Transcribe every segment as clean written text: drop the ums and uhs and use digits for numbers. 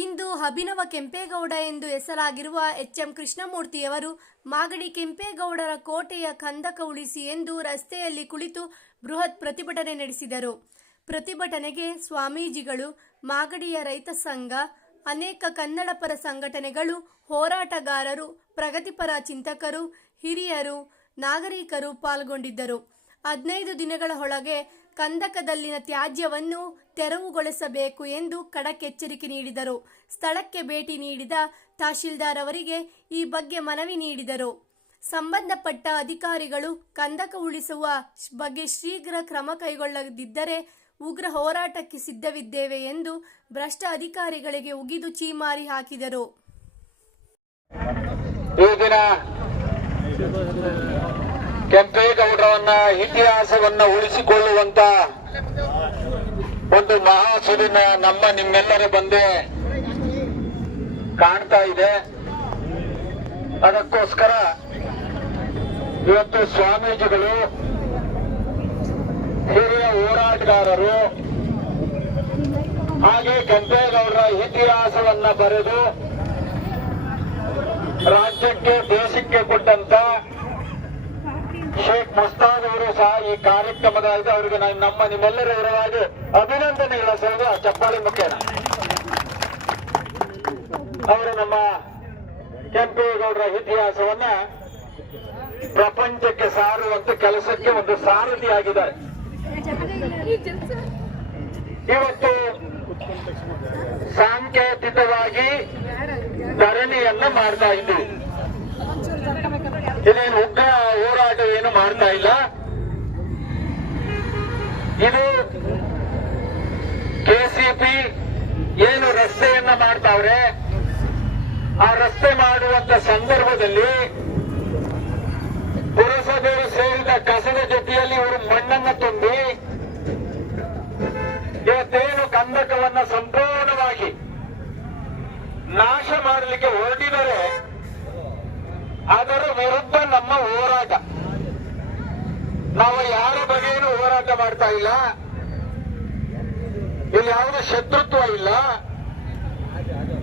ಇಂದು ಅಭಿನವ ಕೆಂಪೇಗೌಡ ಎಂದು ಹೆಸರಾಗಿರುವ ಎಚ್.ಎಂ. ಕೃಷ್ಣಮೂರ್ತಿಯವರು ಮಾಗಡಿ ಕೆಂಪೇಗೌಡರ ಕೋಟೆಯ ಕಂದಕ ಉಳಿಸಿ ಎಂದು ರಸ್ತೆಯಲ್ಲಿ ಕುಳಿತು ಬೃಹತ್ ಪ್ರತಿಭಟನೆ ನಡೆಸಿದರು. ಪ್ರತಿಭಟನೆಗೆ ಸ್ವಾಮೀಜಿಗಳು, ಮಾಗಡಿಯ ರೈತ ಸಂಘ, ಅನೇಕ ಕನ್ನಡ ಪರ ಸಂಘಟನೆಗಳು, ಹೋರಾಟಗಾರರು, ಪ್ರಗತಿಪರ ಚಿಂತಕರು, ಹಿರಿಯರು, ನಾಗರಿಕರು ಪಾಲ್ಗೊಂಡಿದ್ದರು. 15 ದಿನಗಳ ಒಳಗೆ ಕಂದಕದಲ್ಲಿನ ತ್ಯಾಜ್ಯವನ್ನು ತೆರವುಗೊಳಿಸಬೇಕು ಎಂದು ಖಡಕ್ ಎಚ್ಚರಿಕೆ ನೀಡಿದರು. ಸ್ಥಳಕ್ಕೆ ಭೇಟಿ ನೀಡಿದ ತಹಶೀಲ್ದಾರ್ ಅವರಿಗೆ ಈ ಬಗ್ಗೆ ಮನವಿ ನೀಡಿದರು. ಸಂಬಂಧಪಟ್ಟ ಅಧಿಕಾರಿಗಳು ಕಂದಕ ಉಳಿಸುವ ಬಗ್ಗೆ ಶೀಘ್ರ ಕ್ರಮ ಕೈಗೊಳ್ಳದಿದ್ದರೆ ಉಗ್ರ ಹೋರಾಟಕ್ಕೆ ಸಿದ್ಧವಿದ್ದೇವೆ ಎಂದು ಭ್ರಷ್ಟ ಅಧಿಕಾರಿಗಳಿಗೆ ಉಗಿದು ಚೀಮಾರಿ ಹಾಕಿದರು. ಕೆಂಪೇಗೌಡರನ್ನ ಇತಿಹಾಸವನ್ನ ಉಳಿಸಿಕೊಳ್ಳುವಂತ ಒಂದು ಮಹಾಸುದಿನ ನಮ್ಮ ನಿಮ್ಮೆಲ್ಲರ ಬಂದೆ ಕಾಣ್ತಾ ಇದೆ. ಅದಕ್ಕೋಸ್ಕರ ಇವತ್ತು ಸ್ವಾಮೀಜಿಗಳು, ಹಿರಿಯ ಹೋರಾಟಗಾರರು, ಹಾಗೆ ಕೆಂಪೇಗೌಡರ ಇತಿಹಾಸವನ್ನ ಬರೆದು ರಾಜ್ಯಕ್ಕೆ ದೇಶಕ್ಕೆ ಕೊಟ್ಟಂತ ಶೇಖ್ ಮುಸ್ತಾದ್ ಅವರು ಸಹ ಈ ಕಾರ್ಯಕ್ರಮದ ಅವರಿಗೆ ನಮ್ಮ ನಿಮ್ಮೆಲ್ಲರ ವಿರವಾಗಿ ಅಭಿನಂದನೆಗಳ ಸಹಿತ ಚಪ್ಪಾಳಿ ಮುಖೇನ ಅವರು ನಮ್ಮ ಕೆಂಪೇಗೌಡರ ಇತಿಹಾಸವನ್ನ ಪ್ರಪಂಚಕ್ಕೆ ಸಾರುವಂತ ಕೆಲಸಕ್ಕೆ ಒಂದು ಸಾರಥಿಯಾಗಿದ್ದಾರೆ. ಇವತ್ತು ಸಾಂಕೇತಿಕವಾಗಿ ಧರಣಿಯನ್ನ ಮಾಡ್ತಾ ಇದ್ದೀವಿ. ಇದೇನು ಉಗ್ರ ಹೋರಾಟ ಏನು ಮಾಡ್ತಾ ಇಲ್ಲ. ಇದು ಕೆಸಿಪಿ ಏನು ರಸ್ತೆಯನ್ನ ಮಾಡ್ತಾವ್ರೆ, ಆ ರಸ್ತೆ ಮಾಡುವಂತ ಸಂದರ್ಭದಲ್ಲಿ ಪುರಸಭೆಯು ಸೇರಿದ ಕಸದ ಜೊತೆಯಲ್ಲಿ ಇವರು ಮಣ್ಣನ್ನ ತುಂಬಿ ಇವತ್ತೇನು ಕಂದಕವನ್ನ ಸಂಪೂರ್ಣವಾಗಿ ನಾಶ ಮಾಡಲಿಕ್ಕೆ ಹೊರಟಿದರೆ ಅದರ ವಿರುದ್ಧ ನಮ್ಮ ಹೋರಾಟ. ನಾವು ಯಾರ ಬಗೆಯನ್ನು ಹೋರಾಟ ಮಾಡ್ತಾ ಇಲ್ಲ. ಇಲ್ಲಿ ಯಾವುದೇ ಶತ್ರುತ್ವ ಇಲ್ಲ.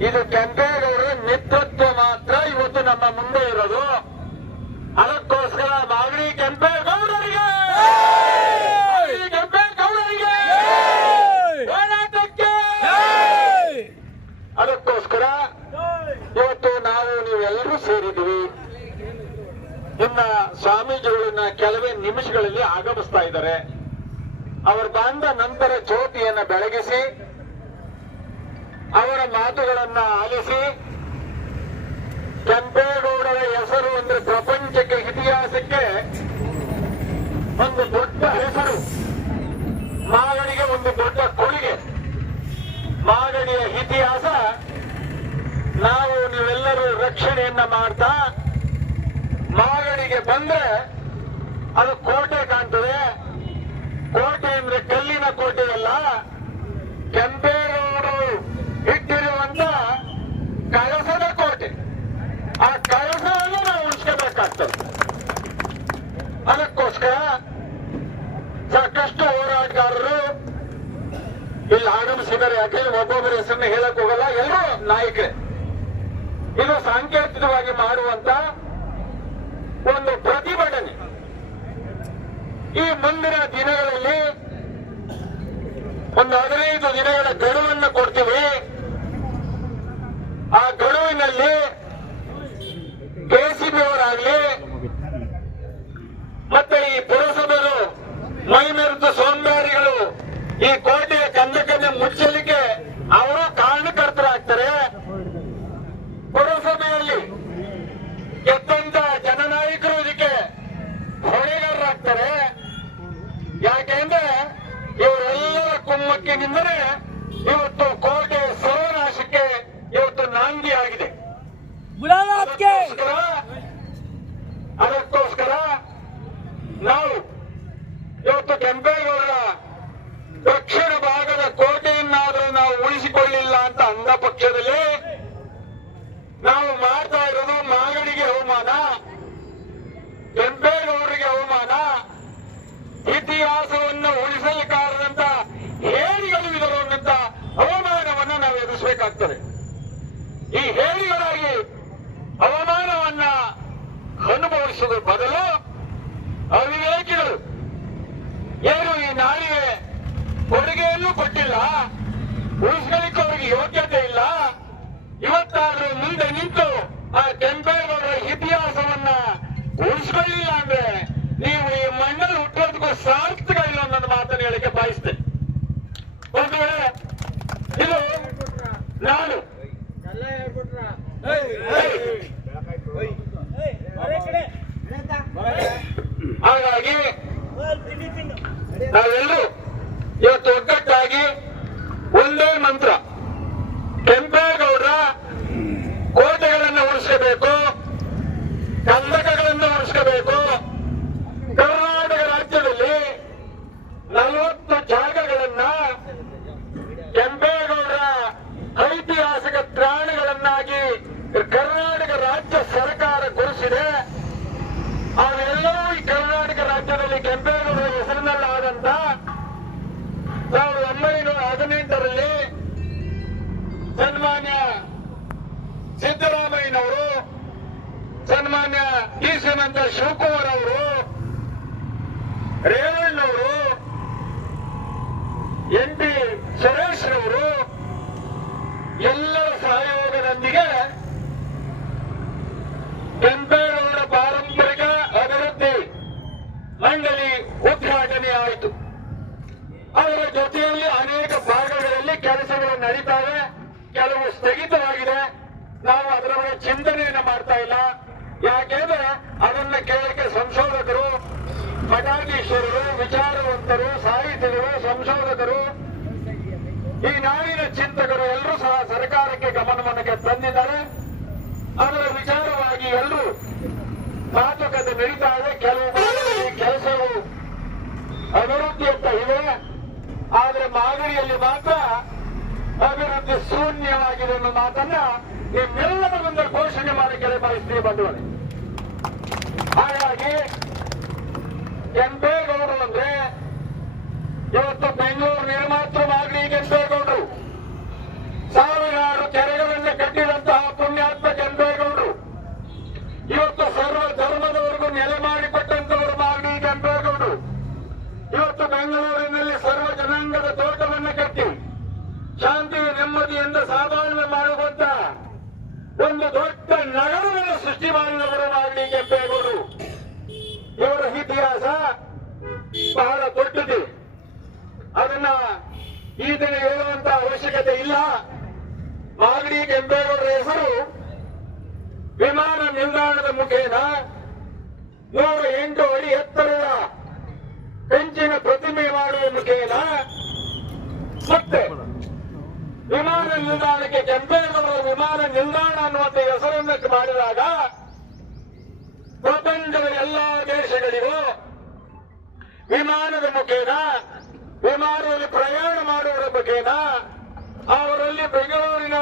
ಇದು ಕೆಂಪೇಗೌಡರ ನೇತೃತ್ವ ಮಾತ್ರ ಇವತ್ತು ನಮ್ಮ ಮುಂದೆ ಇರೋದು. ಅದಕ್ಕೋಸ್ಕರ ಮಾಗಡಿ ಕೆಂಪೇಗೌಡರಿಗೆ ಹೋರಾಟಕ್ಕೆ ಅದಕ್ಕೋಸ್ಕರ ಇವತ್ತು ನಾವು ನೀವೆಲ್ಲರೂ ಸೇರಿದ್ದೀವಿ. ಇನ್ನ ಸ್ವಾಮೀಜಿಗಳನ್ನ ಕೆಲವೇ ನಿಮಿಷಗಳಲ್ಲಿ ಆಗಮಿಸ್ತಾ ಇದ್ದಾರೆ. ಅವರು ಬಂದ ನಂತರ ಜ್ಯೋತಿಯನ್ನ ಬೆಳಗಿಸಿ ಅವರ ಮಾತುಗಳನ್ನ ಆಲಿಸಿ ಕೆಂಪೇಗೌಡರ ಹೆಸರು ಅಂದ್ರೆ ಪ್ರಪಂಚಕ್ಕೆ, ಇತಿಹಾಸಕ್ಕೆ ಒಂದು ದೊಡ್ಡ ಹೆಸರು, ಮಾಗಡಿಗೆ ಒಂದು ದೊಡ್ಡ ಕೊಡುಗೆ. ಮಾಗಡಿಯ ಇತಿಹಾಸ ನಾವು ನೀವೆಲ್ಲರೂ ರಕ್ಷಣೆಯನ್ನ ಮಾಡ್ತಾ ಮಾಗಡಿಗೆ ಬಂದ್ರೆ ಅದು ಕೋಟೆ ಕಾಣ್ತದೆ. ಕೋಟೆ ಅಂದ್ರೆ ಕಲ್ಲಿನ ಕೋಟೆ ಅಲ್ಲ, ಕೆಂಪೇಗೌಡರು ಇಟ್ಟಿರುವಂತ ಕಳಸದ ಕೋಟೆ. ಆ ಕಳಸವನ್ನು ನಾವು ಉಳಿಸ್ಕೋಬೇಕಾಗ್ತದೆ. ಅದಕ್ಕೋಸ್ಕರ ಸಾಕಷ್ಟು ಹೋರಾಟಗಾರರು ಇಲ್ಲಿ ಆಗಮಿಸಿದ್ದಾರೆ. ಯಾಕೆಂದ್ರೆ ಒಬ್ಬೊಬ್ಬರ ಹೆಸರನ್ನ ಹೇಳಕ್ ಹೋಗಲ್ಲ, ಎಲ್ಲರೂ ನಾಯಕರೇ. ಇದು ಸಾಂಕೇತಿಕವಾಗಿ ಮಾಡುವಂತ ಒಂದು ಪ್ರತಿಭಟನೆ. ಈ ಮುಂದಿನ ದಿನಗಳಲ್ಲಿ ಒಂದು 15 ದಿನಗಳ ಗಡುವನ್ನು ಕೊಡ್ತೀವಿ. ಆ ಗಡುವಿನಲ್ಲಿ ಕೆಸಿಬಿ ಅವರಾಗ್ಲಿ ಮತ್ತೆ ಈ ಪುರಸಭೆಗಳು ಮೈಮೆರೆದ ಸೋಂಬೇರಿಗಳು ಈ ಕೋಟೆಯ ಕಂದಕನ್ನೇ ಮುಚ್ಚಲಿಕ್ಕೆ ಅವರು ಕಾರಣಕರ್ತರಾಗ್ತಾರೆ. ಪುರಸಭೆಯಲ್ಲಿ ಗೆದ್ದಂತ ಜನನಾಯಕರು ಇದಕ್ಕೆ ಹೊಣೆಗಾರರಾಗ್ತಾರೆ. ಯಾಕೆಂದ್ರೆ ಇವರೆಲ್ಲರ ಕುಮ್ಮಕ್ಕಿನಿಂದಲೇ ಇವತ್ತು ಕೋಟೆ ಸರ್ವನಾಶಕ್ಕೆ ಇವತ್ತು ನಾಂದಿ ಆಗಿದೆ. ಅದಕ್ಕೋಸ್ಕರ ನಾವು ಇವತ್ತು ಕೆಂಪೇಗೌಡರ ದಕ್ಷಿಣ ಭಾಗದ ಕೋಟೆಯನ್ನಾದರೂ ನಾವು ಉಳಿಸಿಕೊಳ್ಳಿಲ್ಲ ಅಂತ ಅಂದ ಪಕ್ಷದಲ್ಲಿ ನಾವು ಮಾಡ್ತಾ ಇರೋದು ಮಾಗಡಿಗೆ ಅವಮಾನ, ಕೆಂಪೇಗೌಡರಿಗೆ ಅವಮಾನ, ಇತಿಹಾಸವನ್ನು ಉಳಿಸಲಿಕ್ಕಾರದಂತ ಹೇಡಿಗಳು ಇದರ ಅವಮಾನವನ್ನು ನಾವು ಎದುರಿಸಬೇಕಾಗ್ತದೆ. ಉಳಿಸುವ ಬದಲು ಅವಿವೇಕಿಗಳು ಏನು ಈ ನಾಡಿಗೆ ಕೊಡುಗೆಯನ್ನು ಕೊಟ್ಟಿಲ್ಲ, ಉಳಿಸ್ಕೊಳ್ಳಿಕ್ಕೆ ಅವರಿಗೆ ಯೋಗ್ಯತೆ ಇಲ್ಲ. ಇವತ್ತಾದ್ರೂ ಮುಂದೆ ನಿಂತು ಆ ಕೆಂಪೇಗೌಡರ ಇತಿಹಾಸವನ್ನ ಉಳಿಸ್ಕೊಳ್ಳಿಲ್ಲ ಅಂದ್ರೆ ನೀವು ಈ ಮಣ್ಣಲ್ಲಿ ಹುಟ್ಟೋದಕ್ಕೂ ಸಾರ್ಥಕ ಇಲ್ಲ ಅನ್ನೋ ಮಾತನ್ನು ಹೇಳಿಕೆ ಬಯಸ್ತೇನೆ. ಒಂದು ವೇಳೆ ಇದು ನಾನು ಹಾಗಾಗಿ ನಾವೆಲ್ಲರೂ ಇವತ್ತು ಒಗ್ಗಟ್ಟಾಗಿ ಒಂದೇ ಮಂತ್ರ, ಕೆಂಪೇಗೌಡರ ಕೋಟೆಗಳನ್ನು ಉಳಿಸಬೇಕು, ಕಂದಕಗಳನ್ನು ಉಳಿಸಬೇಕು. ಕರ್ನಾಟಕ ರಾಜ್ಯದಲ್ಲಿ 40 ಜಾಗಗಳನ್ನ ಕೆಂಪೇಗೌಡರ ಐತಿಹಾಸಿಕ ತ್ರಾಣಗಳನ್ನಾಗಿ ಕರ್ನಾಟಕ ರಾಜ್ಯ ಸರ್ಕಾರ ಘೋಷಿಸಿದೆ. ಅವೆಲ್ಲವೂ ಈ ಕರ್ನಾಟಕ ರಾಜ್ಯದಲ್ಲಿ ಕೆಂಪೇಗೌಡರ ಹೆಸರಿನಲ್ಲಾದಂತ 1918ರಲ್ಲಿ ಸನ್ಮಾನ್ಯ ಸಿದ್ದರಾಮಯ್ಯನವರು, ಸನ್ಮಾನ್ಯ ಟಿ ಶ್ರೀಮಂತ ಶಿವಕುಮಾರ್ ಅವರು, ರೇವಣ್ಣವರು, ಎನ್ ಟಿ ಸುರೇಶ್ ರವರು ಎಲ್ಲರ ಸಹಯೋಗದೊಂದಿಗೆ ಕೆಂಪೇಗೌಡರ ಪಾರಂಪರಿಕ ಅಭಿವೃದ್ಧಿ ಮಂಡಳಿ ಉದ್ಘಾಟನೆ ಆಯಿತು. ಅದರ ಜೊತೆಯಲ್ಲಿ ಅನೇಕ ಭಾಗಗಳಲ್ಲಿ ಕೆಲಸಗಳು ನಡೀತಾವೆ, ಕೆಲವು ಸ್ಥಗಿತವಾಗಿದೆ. ನಾವು ಅದರ ಬಗ್ಗೆ ಚಿಂತನೆಯನ್ನು ಮಾಡ್ತಾ ಇಲ್ಲ. ಯಾಕೆಂದ್ರೆ ಅದನ್ನ ಕೇಳಕ್ಕೆ ಸಂಶೋಧಕರು, ಮಠಾಧೀಶರು, ವಿಚಾರವಂತರು, ಸಾಹಿತಿಗಳು, ಸಂಶೋಧಕರು, ಈ ನಾಡಿನ ಚಿಂತಕರು ಎಲ್ಲರೂ ಸಹ ಸರ್ಕಾರಕ್ಕೆ ಗಮನಕ್ಕೆ ತಂದಿದ್ದಾರೆ. ಅದರ ವಿಚಾರವಾಗಿ ಎಲ್ಲರೂ ಮಾತುಕತೆ ನಡೀತಾ ಇದೆ. ಕೆಲವು ಭಾಗದಲ್ಲಿ ಕೆಲಸಗಳು ಅಭಿವೃದ್ಧಿ ಅಂತ ಇವೆ, ಆದರೆ ಮಾಗಡಿಯಲ್ಲಿ ಮಾತ್ರ ಅಭಿವೃದ್ಧಿ ಶೂನ್ಯವಾಗಿದೆ ಅನ್ನೋ ಮಾತನ್ನ ನಿಮ್ಮೆಲ್ಲರ ಮುಂದೆ ಘೋಷಣೆ ಮಾಡಕ್ಕೆ ಬಯಸ್ತೀವಿ ಬಂಧುಗಳೇ. ಹಾಗಾಗಿ ಕೆಂಪೇಗೌಡರು ಅಂದ್ರೆ ಇವತ್ತು ಬೆಂಗಳೂರು ನಿರ್ಮಾತೃ ಮಾಗಡಿ ಕೆಂಪೇಗೌಡರು, ಸಾವಿರಾರು ಕೆರೆಗಳನ್ನು ಕಟ್ಟಿದಂತಹ ಪುಣ್ಯಾತ್ಮ ಕೆಂಪೇಗೌಡರು, ಇವತ್ತು ಸರ್ವ ಧರ್ಮದವರೆಗೂ ನೆಲೆ ಮಾಡಿಕೊಟ್ಟಂತವರು ಮಾಗಡಿ ಕೆಂಪೇಗೌಡರು, ಇವತ್ತು ಬೆಂಗಳೂರಿನಲ್ಲಿ ಸರ್ವ ಜನಾಂಗದ ತೋಟವನ್ನು ಕಟ್ಟಿ ಶಾಂತಿ ನೆಮ್ಮದಿಯಿಂದ ಸಾಧಾರಣ ಮಾಡುವಂತ ಒಂದು ದೊಡ್ಡ ನಗರವನ್ನು ಸೃಷ್ಟಿ ಮಾಡಿದವರು ಮಾಗಡಿ ಕೆಂಪೇಗೌಡರು. ಇವರ ಇತಿಹಾಸ ಬಹಳ ದೊಡ್ಡದು. ಅದನ್ನ ಈ ದಿನ ಹೇಳುವಂತ ಅವಶ್ಯಕತೆ ಇಲ್ಲ. ಮಾಗಡಿ ಕೆಂಪೇಗೌಡರ ಹೆಸರು ವಿಮಾನ ನಿಲ್ದಾಣದ ಮುಖೇನ 108 ಅಡಿ ಎತ್ತರದ ಕಂಚಿನ ಪ್ರತಿಮೆ ಮಾಡುವ ಮುಖೇನ ಮತ್ತೆ ವಿಮಾನ ನಿಲ್ದಾಣಕ್ಕೆ ಕೆಂಪೇಗೌಡರ ವಿಮಾನ ನಿಲ್ದಾಣ ಅನ್ನುವಂಥ ಹೆಸರನ್ನು ಮಾಡಿದಾಗ ಪ್ರಪಂಚದ ಎಲ್ಲಾ ದೇಶಗಳಿಗೂ ವಿಮಾನದ ಮುಖೇನ, ವಿಮಾನದಲ್ಲಿ ಪ್ರಯಾಣ ಮಾಡುವುದರ ಮುಖೇನ ಅವರಲ್ಲಿ ಬೆಂಗಳೂರಿನ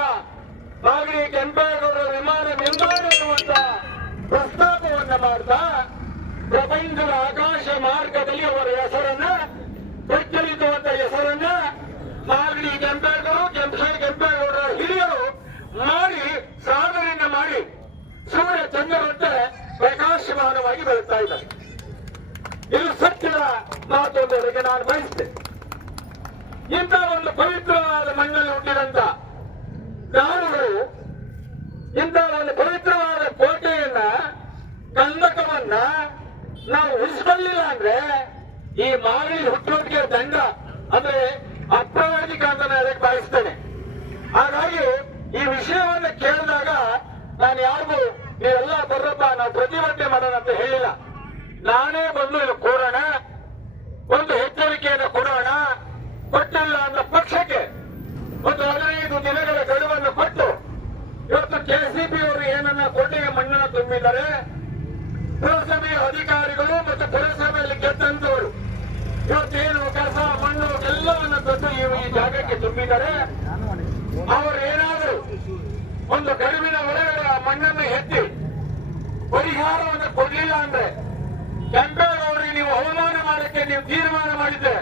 ಮಾಗಡಿ ಕೆಂಪೇಗೌಡರ ವಿಮಾನ ನಿಲ್ದಾಣ ಎನ್ನುವಂತ ಪ್ರಸ್ತಾಪವನ್ನ ಮಾಡ್ತಾ ಪ್ರಪಂಚದ ಆಕಾಶ ಮಾರ್ಗದಲ್ಲಿ ಅವರ ಹೆಸರನ್ನ ಪ್ರಚಲಿಸುವಂತ ಹೆಸರನ್ನ ಮಾಗಡಿ ಕೆಂಪೇಗೌಡರ ಹಿರಿಯರು ಮಾಡಿ ಸಾಧನೆಯನ್ನ ಮಾಡಿ ಸೂರ್ಯ ಚಂದ್ರರಂತೆ ಪ್ರಕಾಶಮಾನವಾಗಿ ಬೆಳೀತಾ ಇದ್ದಾರೆ. ಇದು ಸತ್ಯದ ಮಾತೊಂದರಿಗೆ ನಾನು ಬಯಸ್ತೇನೆ. ಇಂಥ ಒಂದು ಪವಿತ್ರವಾದ ಮಣ್ಣಲ್ಲಿ ಹುಟ್ಟಿದಂತ ನಾವುಗಳು ಇಂಥ ಒಂದು ಪವಿತ್ರವಾದ ಕೋಟೆಯನ್ನ, ಕಂದಕವನ್ನ ನಾವು ಉಳಿಸ್ಕೊಳ್ಳಿಲ್ಲ ಅಂದ್ರೆ ಈ ಮಾಗಡಿ ಹುಟ್ಟೋದಕ್ಕೆ ದಂಡ ಅಂದ್ರೆ ಅಪ್ರಾಮಾಣಿಕ ಅಂತ ನಾನು ಅದಕ್ಕೆ ಭಾವಿಸ್ತೇನೆ. ಹಾಗಾಗಿ ಈ ವಿಷಯವನ್ನ ಕೇಳಿದಾಗ ನಾನು ಯಾರಿಗೂ ನೀವೆಲ್ಲ ಬರ್ರಪ್ಪ ನಾವು ಪ್ರತಿಭಟನೆ ಮಾಡೋಣ ಅಂತ ಹೇಳಿಲ್ಲ. ನಾನೇ ಬಂದು ಇಲ್ಲಿ ಕೂರೋಣ, ಒಂದು ಎಚ್ಚರಿಕೆಯನ್ನು ಕೊಡೋಣ, ಕೊಟ್ಟಿಲ್ಲ ಅಂತ ಪಕ್ಷಕ್ಕೆ ಒಂದು 15 ದಿನಗಳ ಗಡುವನ್ನು ಕೊಟ್ಟು ಇವತ್ತು ಕೆಸಿಬಿ ಅವರು ಏನನ್ನ ಕೋಟೆಗೆ ಮಣ್ಣನ್ನು ತುಂಬಿದ್ದಾರೆ. ಪುರಸಭೆಯ ಅಧಿಕಾರಿಗಳು ಮತ್ತು ಪುರಸಭೆಯಲ್ಲಿ ಗೆದ್ದಂತವರು ಇವತ್ತೇನು ಕಸ ಮಣ್ಣು ಎಲ್ಲವನ್ನ ತಂದು ಈ ಜಾಗಕ್ಕೆ ತುಂಬಿದ್ದಾರೆ. ಅವರು ಏನಾದರೂ ಒಂದು ಗಡುವಿನ ಒಳಗಡೆ ಆ ಮಣ್ಣನ್ನು ಎತ್ತಿ ಪರಿಹಾರವನ್ನು ಕೊಡಲಿಲ್ಲ ಅಂದ್ರೆ ಕೆಂಪೇಗೌಡರಿಗೆ ನೀವು ಅವಮಾನ ಮಾಡಕ್ಕೆ ನೀವು ತೀರ್ಮಾನ ಮಾಡಿದ್ರೆ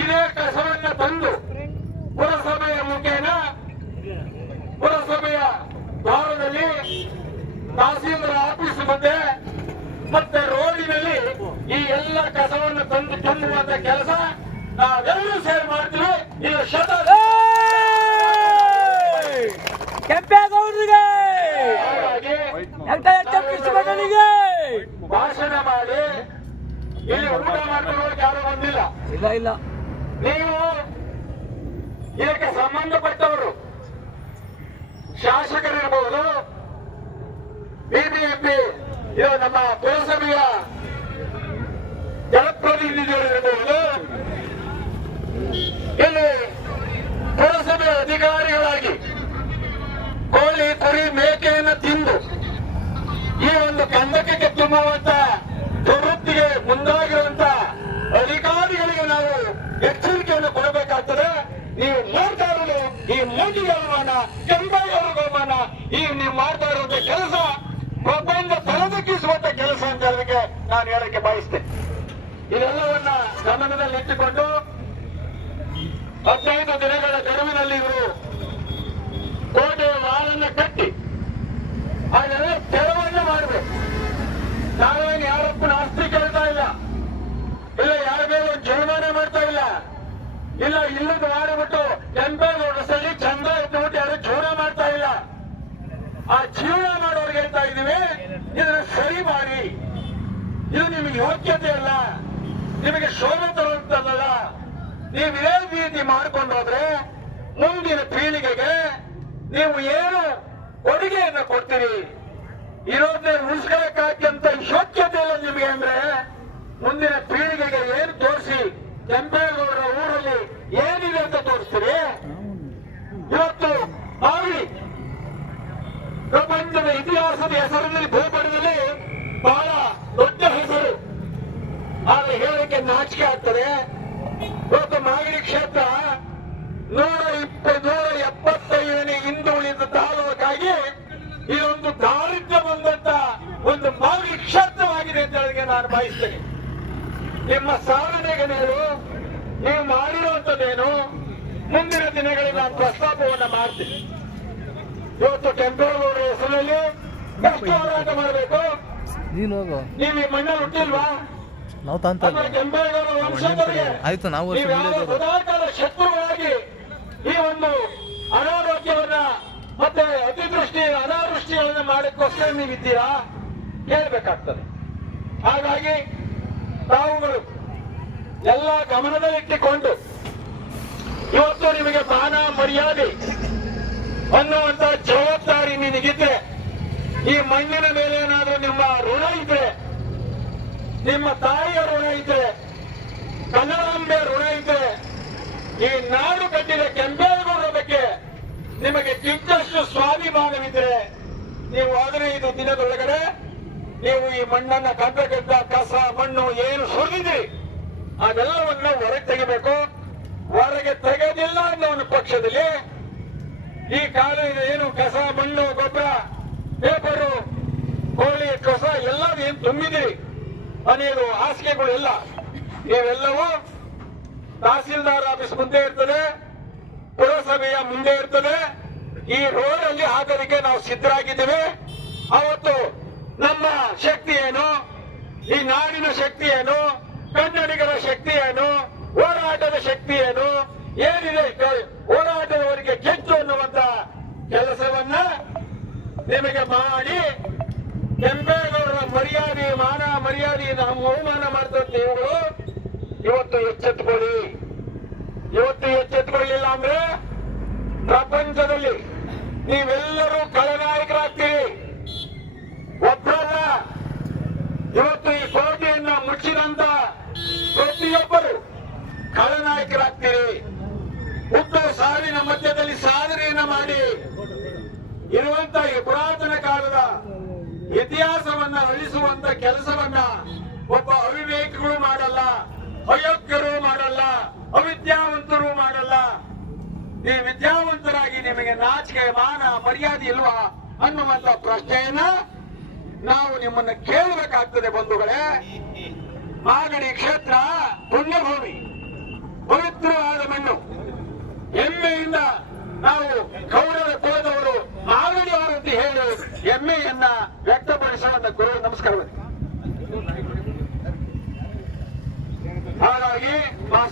ಇದೇ ಕಸವನ್ನ ತಂದು ಪುರಸಭೆಯ ಮುಖೇನ ಪುರಸಭೆಯ ದ್ವಾರದಲ್ಲಿ ತಹಸೀಲ್ದಾರ್ ಆಫೀಸ್ ಮುಂದೆ ಮತ್ತೆ ರೋಡಿನಲ್ಲಿ ಈ ಎಲ್ಲ ಕಸವನ್ನು ತಂದು ತುಂಬುವಂತ ಕೆಲಸ ನಾವೆಲ್ಲರೂ ಸೇರಿ ಮಾಡ್ತೀವಿ. ಇದು ಕೆಂಪೇಗೌಡರಿಗೆ ಭಾಷಣ ಮಾಡಿ ಇಲ್ಲಿ ಊಟ ಮಾಡ್ಕೊಳ್ಳೋಕೆ ಯಾರು ಬಂದಿಲ್ಲ. ಇಲ್ಲ ನೀವು ಇದಕ್ಕೆ ಸಂಬಂಧಪಟ್ಟವರು ಶಾಸಕರಿರ್ಬೋದು, ಬಿಬಿಎಂಪಿ ಇದು ನಮ್ಮ ಪುರಸಭೆಯ ಜನಪ್ರತಿನಿಧಿಗಳಿರ್ಬೋದು, ಇಲ್ಲಿ ಪುರಸಭೆ ಅಧಿಕಾರಿಗಳಾಗಿ ಕೋಳಿ ಕುರಿ ಮೇಕೆಯನ್ನು ತಿಂದು ಈ ಒಂದು ಕಂದಕಕ್ಕೆ ತುಂಬುವಂತ ಪ್ರವೃತ್ತಿಗೆ ಮುಂದಾಗಿರುವಂತ ಅಧಿಕಾರಿಗಳಿಗೆ ನಾವು ಎಚ್ಚರಿಕೆಯನ್ನು ಕೊಡಬೇಕಾಗ್ತದೆ. ನೀವು ಮಾಡ್ತಾ ಇರೋದು ಈ ಮೋದಿಗೆ ಅವಮಾನ, ಕೆಂಪೇಗೌಡರಿಗೆ ಅವಮಾನ, ಈ ನೀವು ಮಾಡ್ತಾ ಇರುವಂತ ಕೆಲಸ ಪ್ರಬಂಧ ತಲೆದಕ್ಕಿಸುವಂತ ಕೆಲಸ ಅಂತ ಹೇಳೋದಕ್ಕೆ ನಾನು ಹೇಳಕ್ಕೆ ಬಯಸ್ತೇನೆ. ಇದೆಲ್ಲವನ್ನ ಗಮನದಲ್ಲಿಟ್ಟುಕೊಂಡು 15 ದಿನಗಳ ಗಡುವಿನಲ್ಲಿ ಇವರು ಕೋಟೆಯ ವಾಲನ್ನು ಕಟ್ಟಿ ಅದೆಲ್ಲ ತೆರವನ್ನು ಮಾಡಬೇಕು. ನಾವೇನು ಯಾರಪ್ಪನ ಆಸ್ತಿ ಕೇಳ್ತಾ ಇಲ್ಲ, ಇಲ್ಲ ಯಾರ ಮೇಲೆ ಒಂದು ಜೀವಮಾನ ಮಾಡ್ತಾ ಇಲ್ಲ, ಇಲ್ಲ ಇಲ್ಲದ ಮಾಡಿಬಿಟ್ಟು ಕೆಂಪೇಗೌಡ ಸರಿ ಚಂದ ಇದ್ದುಬಿಟ್ಟು ಯಾರು ಜೀವನ ಮಾಡ್ತಾ ಇಲ್ಲ. ಆ ಜೀವನ ಮಾಡೋರ್ಗೆ ಹೇಳ್ತಾ ಇದೀವಿ, ಇದನ್ನ ಸರಿ ಮಾಡಿ. ಇದು ನಿಮಗೆ ಯೋಗ್ಯತೆ ಅಲ್ಲ, ನಿಮಗೆ ಶೋಭೆ ತರುವಂತಲ್ಲ. ನೀವು ಇದೇ ರೀತಿ ಮಾಡ್ಕೊಂಡು ಹೋದ್ರೆ ಮುಂದಿನ ಪೀಳಿಗೆಗೆ ನೀವು ಏನು ಕೊಡುಗೆಯನ್ನು ಕೊಡ್ತೀರಿ? ಇರೋದೇ ಉಳಿಸ್ಕೊಳ್ಳಕ್ಕಾಗ್ಯಂತ ಯೋಗ್ಯತೆ ಇಲ್ಲ ನಿಮಗೆ ಅಂದ್ರೆ ಮುಂದಿನ ಪೀಳಿಗೆಗೆ ಏನು ತೋರಿಸಿ ಕೆಂಪೇಗೌಡರ ಊರಲ್ಲಿ ಏನಿದೆ ಅಂತ ತೋರಿಸ್ತೀರಿ? ಇವತ್ತು ಆಗಲಿ ಪ್ರಪಂಚದ ಇತಿಹಾಸದ ಹೆಸರಿನಲ್ಲಿ ಭೂಪಟದಲ್ಲಿ ಬಹಳ ದೊಡ್ಡ ಹೆಸರು, ಆದ್ರೆ ಹೇಳಕ್ಕೆ ನಾಚಿಕೆ ಆಗ್ತದೆ. ಇವತ್ತು ಮಾಗಡಿ ಕ್ಷೇತ್ರ 175ನೇ ಹಿಂದುಳಿದ ತಾಲೂಕಾಗಿ ಇದೊಂದು ದಾರಿದ್ರ್ಯ ಬಂದಂತ ಒಂದು ಮಾಗಡಿ ಕ್ಷೇತ್ರವಾಗಿದೆ ಅಂತ ಹೇಳಿ ನಾನು ಬಯಸ್ತೇನೆ. ನಿಮ್ಮ ಸಾಧನೆಗೆ ನೀವು ಮಾಡಿರುವಂತದ್ದೇನು ಮುಂದಿನ ದಿನಗಳಲ್ಲಿ ನಾನು ಪ್ರಸ್ತಾಪವನ್ನ ಮಾಡ್ತೀನಿ. ಇವತ್ತು ಕೆಂಪೇಗೌಡರ ಹೆಸರಲ್ಲಿ ಎಷ್ಟು ಹೋರಾಟ ಮಾಡಬೇಕು? ನೀವು ಈ ಮಣ್ಣಲ್ಲಿ ಹುಟ್ಟಿಲ್ವಾ? ನಾವು ತಂತ ಕೆಂಪೇಗೌಡರ ವಂಶದವರಿಗೆ ಆಯ್ತು, ನಾವು ಸದಾಕಾಲ ಶತ್ರುಗಳಾಗಿ ಈ ಒಂದು ಅನಾರೋಗ್ಯವನ್ನ ಮತ್ತೆ ಅತಿವೃಷ್ಟಿ ಅನಾವೃಷ್ಟಿಗಳನ್ನ ಮಾಡಕ್ಕೋಸ್ಕರ ನೀವಿದ್ದೀರಾ? ಹೇಳ್ಬೇಕಾಗ್ತದೆ. ಹಾಗಾಗಿ ತಾವುಗಳು ಎಲ್ಲ ಗಮನದಲ್ಲಿಟ್ಟುಕೊಂಡು ಇವತ್ತು ನಿಮಗೆ ಮಾನ ಮರ್ಯಾದೆ ಅನ್ನುವಂತ ಜವಾಬ್ದಾರಿ ನಿನಗಿದ್ರೆ, ಈ ಮಣ್ಣಿನ ಮೇಲೆ ಏನಾದ್ರೂ ನಿಮ್ಮ ಋಣ ಇದ್ರೆ, ನಿಮ್ಮ ತಾಯಿಯ ಋಣ ಇದ್ರೆ, ಕನ್ನಡಾಂಬೆಯ ಋಣ ಇದ್ರೆ, ಈ ನಾಡು ಕಟ್ಟಿದ ಕೆಂಪೇಗೌಡರ ಬಗ್ಗೆ ನಿಮಗೆ ಕಿಂಚಷ್ಟು ಸ್ವಾಭಿಮಾನವಿದ್ರೆ, ನೀವು 15 ದಿನದೊಳಗಡೆ ನೀವು ಈ ಮಣ್ಣನ್ನ ಕಂದಗಡ್ಡ ಕಸ ಮಣ್ಣು ಏನು ಸುರಿದಿದ್ರಿ ಅದೆಲ್ಲವನ್ನ ಹೊರಗೆ ತೆಗಿಬೇಕು. ಹೊರಗೆ ತೆಗೆದಿಲ್ಲ ಅನ್ನೋ ಒಂದು ಪಕ್ಷದಲ್ಲಿ ಈ ಕಾಲ ಏನು ಕಸ ಮಣ್ಣು ಗೊಬ್ಬರ ಪೇಪರು ಕೋಳಿ ಕಸ ಎಲ್ಲ ಏನು ತುಂಬಿದಿರಿ ಅನ್ನೋದು ಹಾಸಿಗೆಗಳೆಲ್ಲ ಇವೆಲ್ಲವೂ ತಹಸೀಲ್ದಾರ್ ಆಫೀಸ್ ಮುಂದೆ ಇರ್ತದೆ, ಪುರಸಭೆಯ ಮುಂದೆ ಇರ್ತದೆ. ಈ ರೋಡ್ ಅಲ್ಲಿ ಹಾಕೋದಕ್ಕೆ ನಾವು ಸಿದ್ಧರಾಗಿದ್ದೇವೆ. ಅವತ್ತು ನಮ್ಮ ಶಕ್ತಿ ಏನು, ಈ ನಾಡಿನ ಶಕ್ತಿ ಏನು, ಕನ್ನಡಿಗರ ಶಕ್ತಿ ಏನು, ಹೋರಾಟದ ಶಕ್ತಿ ಏನು, ಏನಿದೆ ಹೋರಾಟದವರಿಗೆ ಕೆಚ್ಚು ಅನ್ನುವಂತ ಕೆಲಸವನ್ನ ನಿಮಗೆ ಮಾಡಿ ಕೆಂಪೇಗೌಡರ ಮರ್ಯಾದೆ ಮಾನ ಮರ್ಯಾದೆಯನ್ನು ಅವಮಾನ ಮಾಡ್ತಂತ ಇವರು ಇವತ್ತು ಎಚ್ಚೆತ್ತುಕೊಳ್ಳಿ. ಇವತ್ತು ಎಚ್ಚೆತ್ತುಕೊಳ್ಳಿಲ್ಲ ಅಂದ್ರೆ ಪ್ರಪಂಚದಲ್ಲಿ ನೀವೆಲ್ಲರೂ ಖಳನಾಯಕರಾಗ್ತೀರಿ. ಒಬ್ಬರಲ್ಲ, ಇವತ್ತು ಈ ಕೋಟೆಯನ್ನ ಮುಚ್ಚಿದಂತ ಪ್ರತಿಯೊಬ್ಬರು ಖಳನಾಯಕರಾಗ್ತೀರಿ. ಹುಟ್ಟು ಸಾವಿನ ಮಧ್ಯದಲ್ಲಿ ಸಾಧನೆಯನ್ನ ಮಾಡಿ ಇರುವಂತ ಈ ಪುರಾತನ ಕಾಲದ ಇತಿಹಾಸವನ್ನ ಅಳಿಸುವಂತ ಕೆಲಸವನ್ನ ಒಬ್ಬ ಅವಿವೇಕಿಗಳು ಮಾಡಲ್ಲ, ಅಯೋಗ್ಯರು ಮಾಡಲ್ಲ, ಅವಿದ್ಯಾವಂತರು ಮಾಡಲ್ಲ. ಈ ವಿದ್ಯಾವಂತರಾಗಿ ನಿಮಗೆ ನಾಚಿಕೆ ಮಾನ ಮರ್ಯಾದೆ ಇಲ್ವಾ ಅನ್ನುವಂತ ಪ್ರಶ್ನೆಯನ್ನ ನಾವು ನಿಮ್ಮನ್ನ ಕೇಳಬೇಕಾಗ್ತದೆ ಬಂಧುಗಳೇ. ಮಾಗಡಿ ಕ್ಷೇತ್ರ ಪುಣ್ಯಭೂಮಿ, ಪವಿತ್ರವಾದ ಮಣ್ಣು. ಹೆಮ್ಮೆಯಿಂದ ನಾವು ಗೌರವ ಕುಲದವರು ಮಾಗಡಿಯವರು ಅಂತ ಹೇಳಿ ಹೆಮ್ಮೆಯನ್ನ ವ್ಯಕ್ತಪಡಿಸೋಣ. ಗುರು ನಮಸ್ಕಾರ.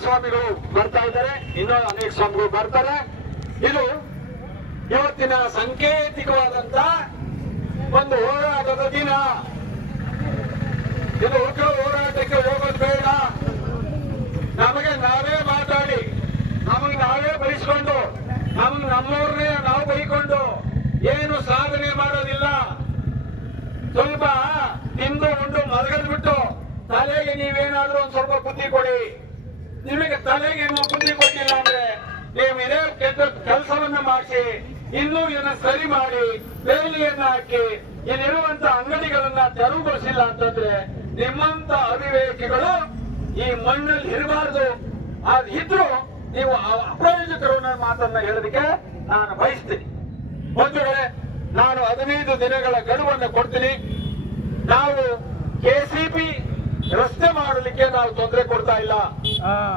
ಮಹಾಸ್ವಾಮಿಗಳು ಬರ್ತಾ ಇದ್ದಾರೆ, ಇನ್ನೂ ಅನೇಕ ಸ್ವಾಮಿಗಳು ಬರ್ತಾರೆ. ಇದು ಇವತ್ತಿನ ಸಾಂಕೇತಿಕವಾದಂತ ಒಂದು ಹೋರಾಟದ ದಿನ. ಇದು ಉಗ್ರ ಹೋರಾಟಕ್ಕೆ ಹೋಗೋದು ಬೇಡ. ನಮಗೆ ನಾವೇ ಮಾತಾಡಿ, ನಮಗೆ ನಾವೇ ಬಯಸ್ಕೊಂಡು, ನಮ್ಮವ್ರನ್ನೇ ನಾವು ಬೈಕೊಂಡು ಏನು ಸಾಧನೆ ಮಾಡೋದಿಲ್ಲ. ಸ್ವಲ್ಪ ತಿಂದು ಉಂಡು ಮಲಗದ್ಬಿಟ್ಟು ತಲೆಗೆ ನೀವೇನಾದ್ರೂ ಒಂದ್ ಸ್ವಲ್ಪ ಬುದ್ಧಿ ಕೊಡಿ. ನಿಮಗೆ ತಲೆಗೆ ಬುದ್ಧಿ ಕೊಟ್ಟಿಲ್ಲ ಅಂದ್ರೆ ನೀವು ಇದೇ ಕೆಟ್ಟ ಕೆಲಸವನ್ನ ಮಾಡಿಸಿ ಇನ್ನೂ ಇದನ್ನ ಸರಿ ಮಾಡಿ ಬೇಲಿಯನ್ನ ಹಾಕಿ ಇಲ್ಲಿರುವಂತ ಅಂಗಡಿಗಳನ್ನ ತೆರವುಗೊಳಿಸಿಲ್ಲ ಅಂತಂದ್ರೆ ನಿಮ್ಮಂತ ಅವಿವೇಕಿಗಳು ಈ ಮಣ್ಣಲ್ಲಿ ಇರಬಾರದು. ಅದಿದ್ರು ನೀವು ಅಪ್ರಯೋಜಕರು ನನ್ನ ಮಾತನ್ನ ಹೇಳೋದಕ್ಕೆ ನಾನು ಬಯಸ್ತೀನಿ. ಒಂದು ವೇಳೆ ನಾನು 15 ದಿನಗಳ ಗಡುವನ್ನು ಕೊಡ್ತೀನಿ. ನಾವು ಕೆಸಿಪಿ ರಸ್ತೆ ಮಾಡಲಿಕ್ಕೆ ನಾವು ತೊಂದರೆ ಕೊಡ್ತಾ ಇಲ್ಲ.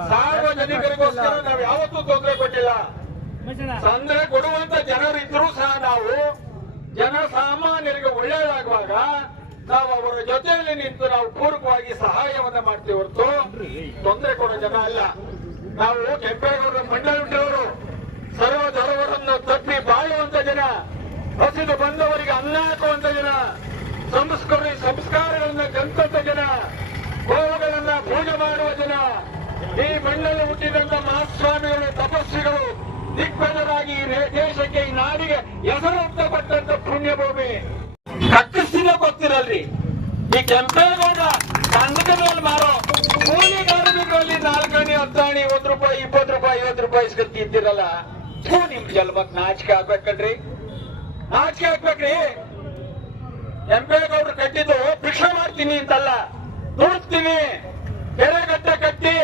ಸಾರ್ವಜನಿಕರಿಗೋಸ್ಕರ ನಾವು ಯಾವತ್ತೂ ತೊಂದರೆ ಕೊಟ್ಟಿಲ್ಲ. ತೊಂದರೆ ಕೊಡುವಂತ ಜನರಿದ್ರೂ ಸಹ ನಾವು ಜನಸಾಮಾನ್ಯರಿಗೆ ಒಳ್ಳೆಯದಾಗುವಾಗ ನಾವು ಅವರ ಜೊತೆಯಲ್ಲಿ ನಿಂತು ನಾವು ಪೂರಕವಾಗಿ ಸಹಾಯವನ್ನ ಮಾಡ್ತೀವಿ ಹೊರತು ತೊಂದರೆ ಕೊಡೋ ಜನ ಅಲ್ಲ. ನಾವು ಕೆಂಪೇಗೌಡರ ಮಂಡಳಿಯವರು ಸರ್ವ ಧರ್ಮವನ್ನು ತಪ್ಪಿ ಬಾಳುವಂತ ಜನ, ಹಸಿದು ಬಂದವರಿಗೆ ಅನ್ನ ಹಾಕುವಂತ ಜನ, ಸಂಸ್ಕಾರಗಳನ್ನ ಕಲಿತಂತ ಜನ, ಗೋವುಗಳನ್ನ ಪೂಜೆ ಮಾಡುವ ಜನ, ಈ ಮಣ್ಣಲ್ಲಿ ಹುಟ್ಟಿದಂತ ಮಹಾಸ್ವಾಮಿಗಳು, ತಪಸ್ವಿಗಳು, ದಿಗ್ಗಜರಾಗಿ ಈ ದೇಶಕ್ಕೆ, ಈ ನಾಡಿಗೆ ಹೆಸರು ಪಟ್ಟಂತ ಪುಣ್ಯ ಭೂಮಿ. ಕಟ್ಟಿಸಿದ ಗೊತ್ತಿರಲ್ರಿ. ಈ ಕೆಂಪೇಗೌಡ ಕಂದಕ ಮೇಲೆ ಮಾರೋ ಕೂಲಿ ಕಾರ್ಮಿಕರಲ್ಲಿ 4 ಆಣೆ 10 ಆಣೆ 1 ರೂಪಾಯಿ 20 ರೂಪಾಯಿ 50 ರೂಪಾಯಿ ಇಸ್ಕೊತಿದ್ದೀರಲ್ಲ, ನಿಮ್ ಜನ್ಮಕ್ ನಾಚಿಕೆ ಆಗ್ಬೇಕಲ್ರಿ, ನಾಚಿಕೆ ಆಗ್ಬೇಕ್ರಿ. ಕೆಂಪೇಗೌಡರು ಕಟ್ಟಿದ್ದು ಭಿಕ್ಷೆ ಮಾಡ್ತೀನಿ ಅಂತಲ್ಲ, ದುಡಿಸ್ತೀನಿ, ಕೆರೆಗಟ್ಟೆ ಕಟ್ಟಿ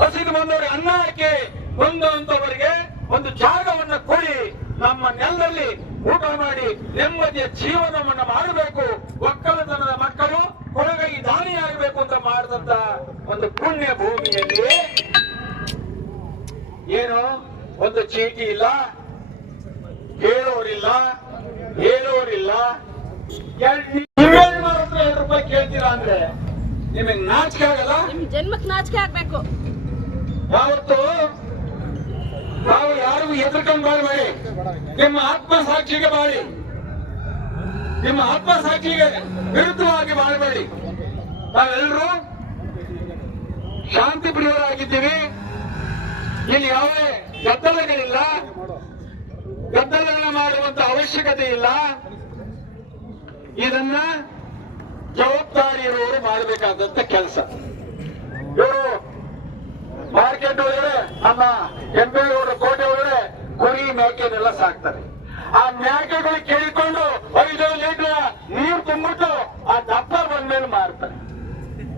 ಹಸಿದು ಬಂದವರಿಗೆ ಅನ್ನ ಹಾಕಿ ಬಂದಂತವರಿಗೆ ಒಂದು ಜಾಗವನ್ನ ಕೊಡಿ, ನಮ್ಮ ನೆಲದಲ್ಲಿ ಊಟ ಮಾಡಿ ನೆಮ್ಮದಿಯ ಜೀವನವನ್ನ ಮಾಡಬೇಕು, ಒಕ್ಕಲತನದ ಮಕ್ಕಳು ಕೊಳಗೈ ದಾನಿಯಾಗಬೇಕು ಅಂತ ಮಾಡಿದಂತ ಒಂದು ಪುಣ್ಯ ಭೂಮಿಯಲ್ಲಿ ಏನು ಒಂದು ಚೀಟಿ ಇಲ್ಲ, ಕೇಳೋರಿಲ್ಲ, ಹೇಳೋರಿಲ್ಲ. 200 ರೂಪಾಯಿ ಕೇಳ್ತೀರಾ ಅಂದ್ರೆ ನಿಮಗೆ ನಾಚಿಕೆ ಆಗಲ್ಲ? ನಿಮ್ ಜನ್ಮಕ್ ನಾಚಿಕೆ ಆಗ್ಬೇಕು. ಯಾವತ್ತು ನಾವು ಯಾರಿಗೂ ಹೆದರ್ಕೊಂಡು ಬಾಳ್ಬೇಡಿ, ನಿಮ್ಮ ಆತ್ಮಸಾಕ್ಷಿಗೆ ಬಾಳಿ, ನಿಮ್ಮ ಆತ್ಮಸಾಕ್ಷಿಗೆ ವಿರುದ್ಧವಾಗಿ ಬಾಳ್ಬೇಡಿ. ನಾವೆಲ್ಲರೂ ಶಾಂತಿ ಪ್ರಿಯರಾಗಿದ್ದೀವಿ. ಇಲ್ಲಿ ಯಾವುದೇ ಗದ್ದಲಗಳಿಲ್ಲ, ಗದ್ದಲಗಳನ್ನ ಮಾಡುವಂತ ಅವಶ್ಯಕತೆ ಇಲ್ಲ. ಇದನ್ನ ಜವಾಬ್ದಾರಿ ಇರುವವರು ಮಾಡಬೇಕಾದಂತ ಕೆಲಸ. ಇವರು ಮಾರ್ಕೆಟ್ ಒಳಗಡೆ, ನಮ್ಮ ಕೆಂಪೇಗೌಡರ ಕೋಟೆ ಒಳಗಡೆ ಕುರಿ ಮೇಕೆನೆಲ್ಲ ಸಾಕ್ತಾರೆ. ಆ ಮೇಕೆಗಳು ಕೇಳಿಕೊಂಡು 5 ಲೀಟರ್ ನೀರು ತುಂಬಿಟ್ಟು ಆ ದಪ್ಪ ಬಂದ್ಮೇಲೆ ಮಾರ್ತಾರೆ.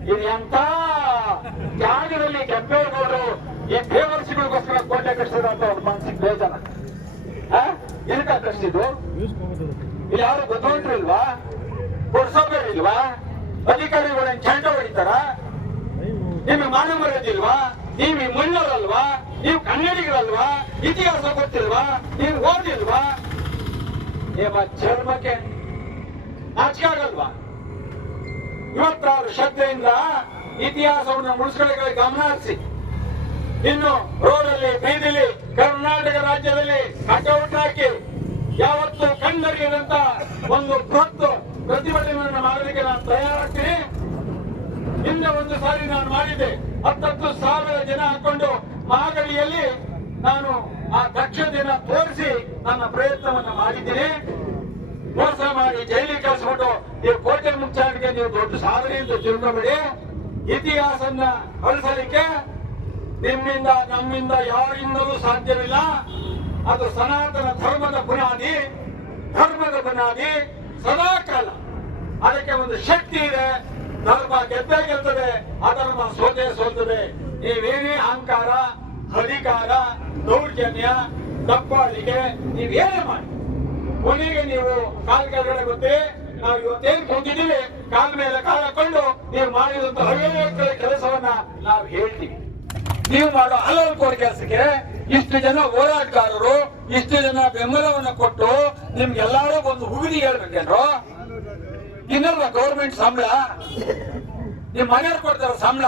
ಇದು ಎಂತ ಜಾಗದಲ್ಲಿ ಕೆಂಪೇಗೌಡರು ಈ ಬೇವರ್ಸಿಗಳಿಗೋಸ್ಕರ ಕೋಟೆ ಕಟ್ಟಿಸಿದಂತ ಅವ್ರ ಮನಸ್ಸಿಗೆ ಬೇಜಾರ. ಇದಕ್ಕ ಕಟ್ಟಿಸಿದ್ದು ಇಲ್ಲಿ ಯಾರು ಬುದ್ಧಿವಂತರಿಲ್ವಾ? ಕೊಡ್ಸೋಬೇಡಿಲ್ವಾ? ಅಧಿಕಾರಿಗಳನ್ನ ಚಂಡ ಹೊಡಿತಾರ? ನಿಮಗೆ ಮಾನ ಮರ್ಯಾದಿಲ್ವಾ? ನೀವು ಈ ಮಣ್ಣರಲ್ವಾ? ನೀವು ಕನ್ನಡಿಗರಲ್ವಾ? ಇತಿಹಾಸ ಗೊತ್ತಿಲ್ವಾ? ನೀವು ಓದಿಲ್ವಾ? ನಿಮ್ಮ ಚರ್ಮಕ್ಕೆ ನಾಚಿಕೆ ಆಗಲ್ವಾ? ಇವತ್ತಾರು ಶ್ರದ್ಧೆಯಿಂದ ಇತಿಹಾಸವನ್ನು ಉಳಿಸ್ಕೊಳ್ಳಿ ಗಮನ ಹರಿಸಿ. ಇನ್ನು ರೋಡಲ್ಲಿ, ಬೀದಿಲಿ, ಕರ್ನಾಟಕ ರಾಜ್ಯದಲ್ಲಿ ಕಟೌಟ್ ಹಾಕಿ ಯಾವತ್ತು ಕಣ್ಣರಿಯದಂತ ಒಂದು ಬೃಹತ್ ಪ್ರತಿಭಟನೆಯನ್ನು ಮಾಡೋದಕ್ಕೆ ನಾನು ತಯಾರಾಗ್ತೀನಿ. ಹಿಂದೆ ಒಂದು ಸಾರಿ ನಾನು ಮಾಡಿದ್ದೆ, 10,000 ಜನ ಹಾಕೊಂಡು ಮಾಗಡಿಯಲ್ಲಿ ನಾನು ಆ ದಕ್ಷತೆಯನ್ನು ತೋರಿಸಿ ನನ್ನ ಪ್ರಯತ್ನವನ್ನು ಮಾಡಿದ್ದೀನಿ. ಮೋಸ ಮಾಡಿ ಜೈಲಿಗೆ ಕಳಿಸ್ಬಿಟ್ಟು ನೀವು ಕೋಟೆ ಮುಚ್ಚಾಟಿಗೆ ನೀವು ದೊಡ್ಡ ಸಾಧನೆ ಅಂತ ತಿಳ್ಕೊಬೇಡಿ. ಇತಿಹಾಸನ್ನ ಅಳಿಸಲಿಕ್ಕೆ ನಿಮ್ಮಿಂದ, ನಮ್ಮಿಂದ, ಯಾರಿಂದಲೂ ಸಾಧ್ಯವಿಲ್ಲ. ಅದು ಸನಾತನ ಧರ್ಮದ ಬುನಾದಿ, ಸದಾಕಾಲ ಅದಕ್ಕೆ ಒಂದು ಶಕ್ತಿ ಇದೆ. ಧರ್ಮ ಗೆದ್ದೇ ಗೆಲ್ತದೆ, ಅಧರ್ಮ ಸೋತೆ ಸೋಲ್ತದೆ. ನೀವೇನೇ ಅಹಂಕಾರ, ಅಧಿಕಾರ, ದೌರ್ಜನ್ಯ, ದಬ್ಬಾಳಿಕೆ ನೀವೇನೇ ಮಾಡಿ ಕೊನೆಗೆ ನೀವು ಕಾಲ್ ಕೆಳಗಡೆ ಗೊತ್ತೇ, ನಾವು ಇವತ್ತೇನು ಕೂತಿದ್ದೀವಿ ಕಾಲ ಮೇಲೆ ಕಾಲ ಹಾಕೊಂಡು ನೀವು ಮಾಡಿದಂತ ಅವಿವೇಕಗಳ ಕೆಲಸವನ್ನ ನಾವು ಹೇಳ್ತೀವಿ. ನೀವು ಮಾಡೋ ಅಲ್ಲಲ್ಕೋರ್ ಕೆಲಸಕ್ಕೆ ಇಷ್ಟು ಜನ ಹೋರಾಟಗಾರರು, ಇಷ್ಟು ಜನ ಬೆಂಬಲವನ್ನು ಕೊಟ್ಟು ನಿಮ್ಗೆಲ್ಲಾರು ಒಂದು ಹುಗುದಿ ಹೇಳ್ಬೇಕೇನ್ರು? ಇನ್ನಲ್ವಾ ಗೌರ್ಮೆಂಟ್ ಸಂಬಳ? ನಿಮ್ ಮನೆಯವ್ರು ಕೊಡ್ತಾರ ಸಂಬಳ?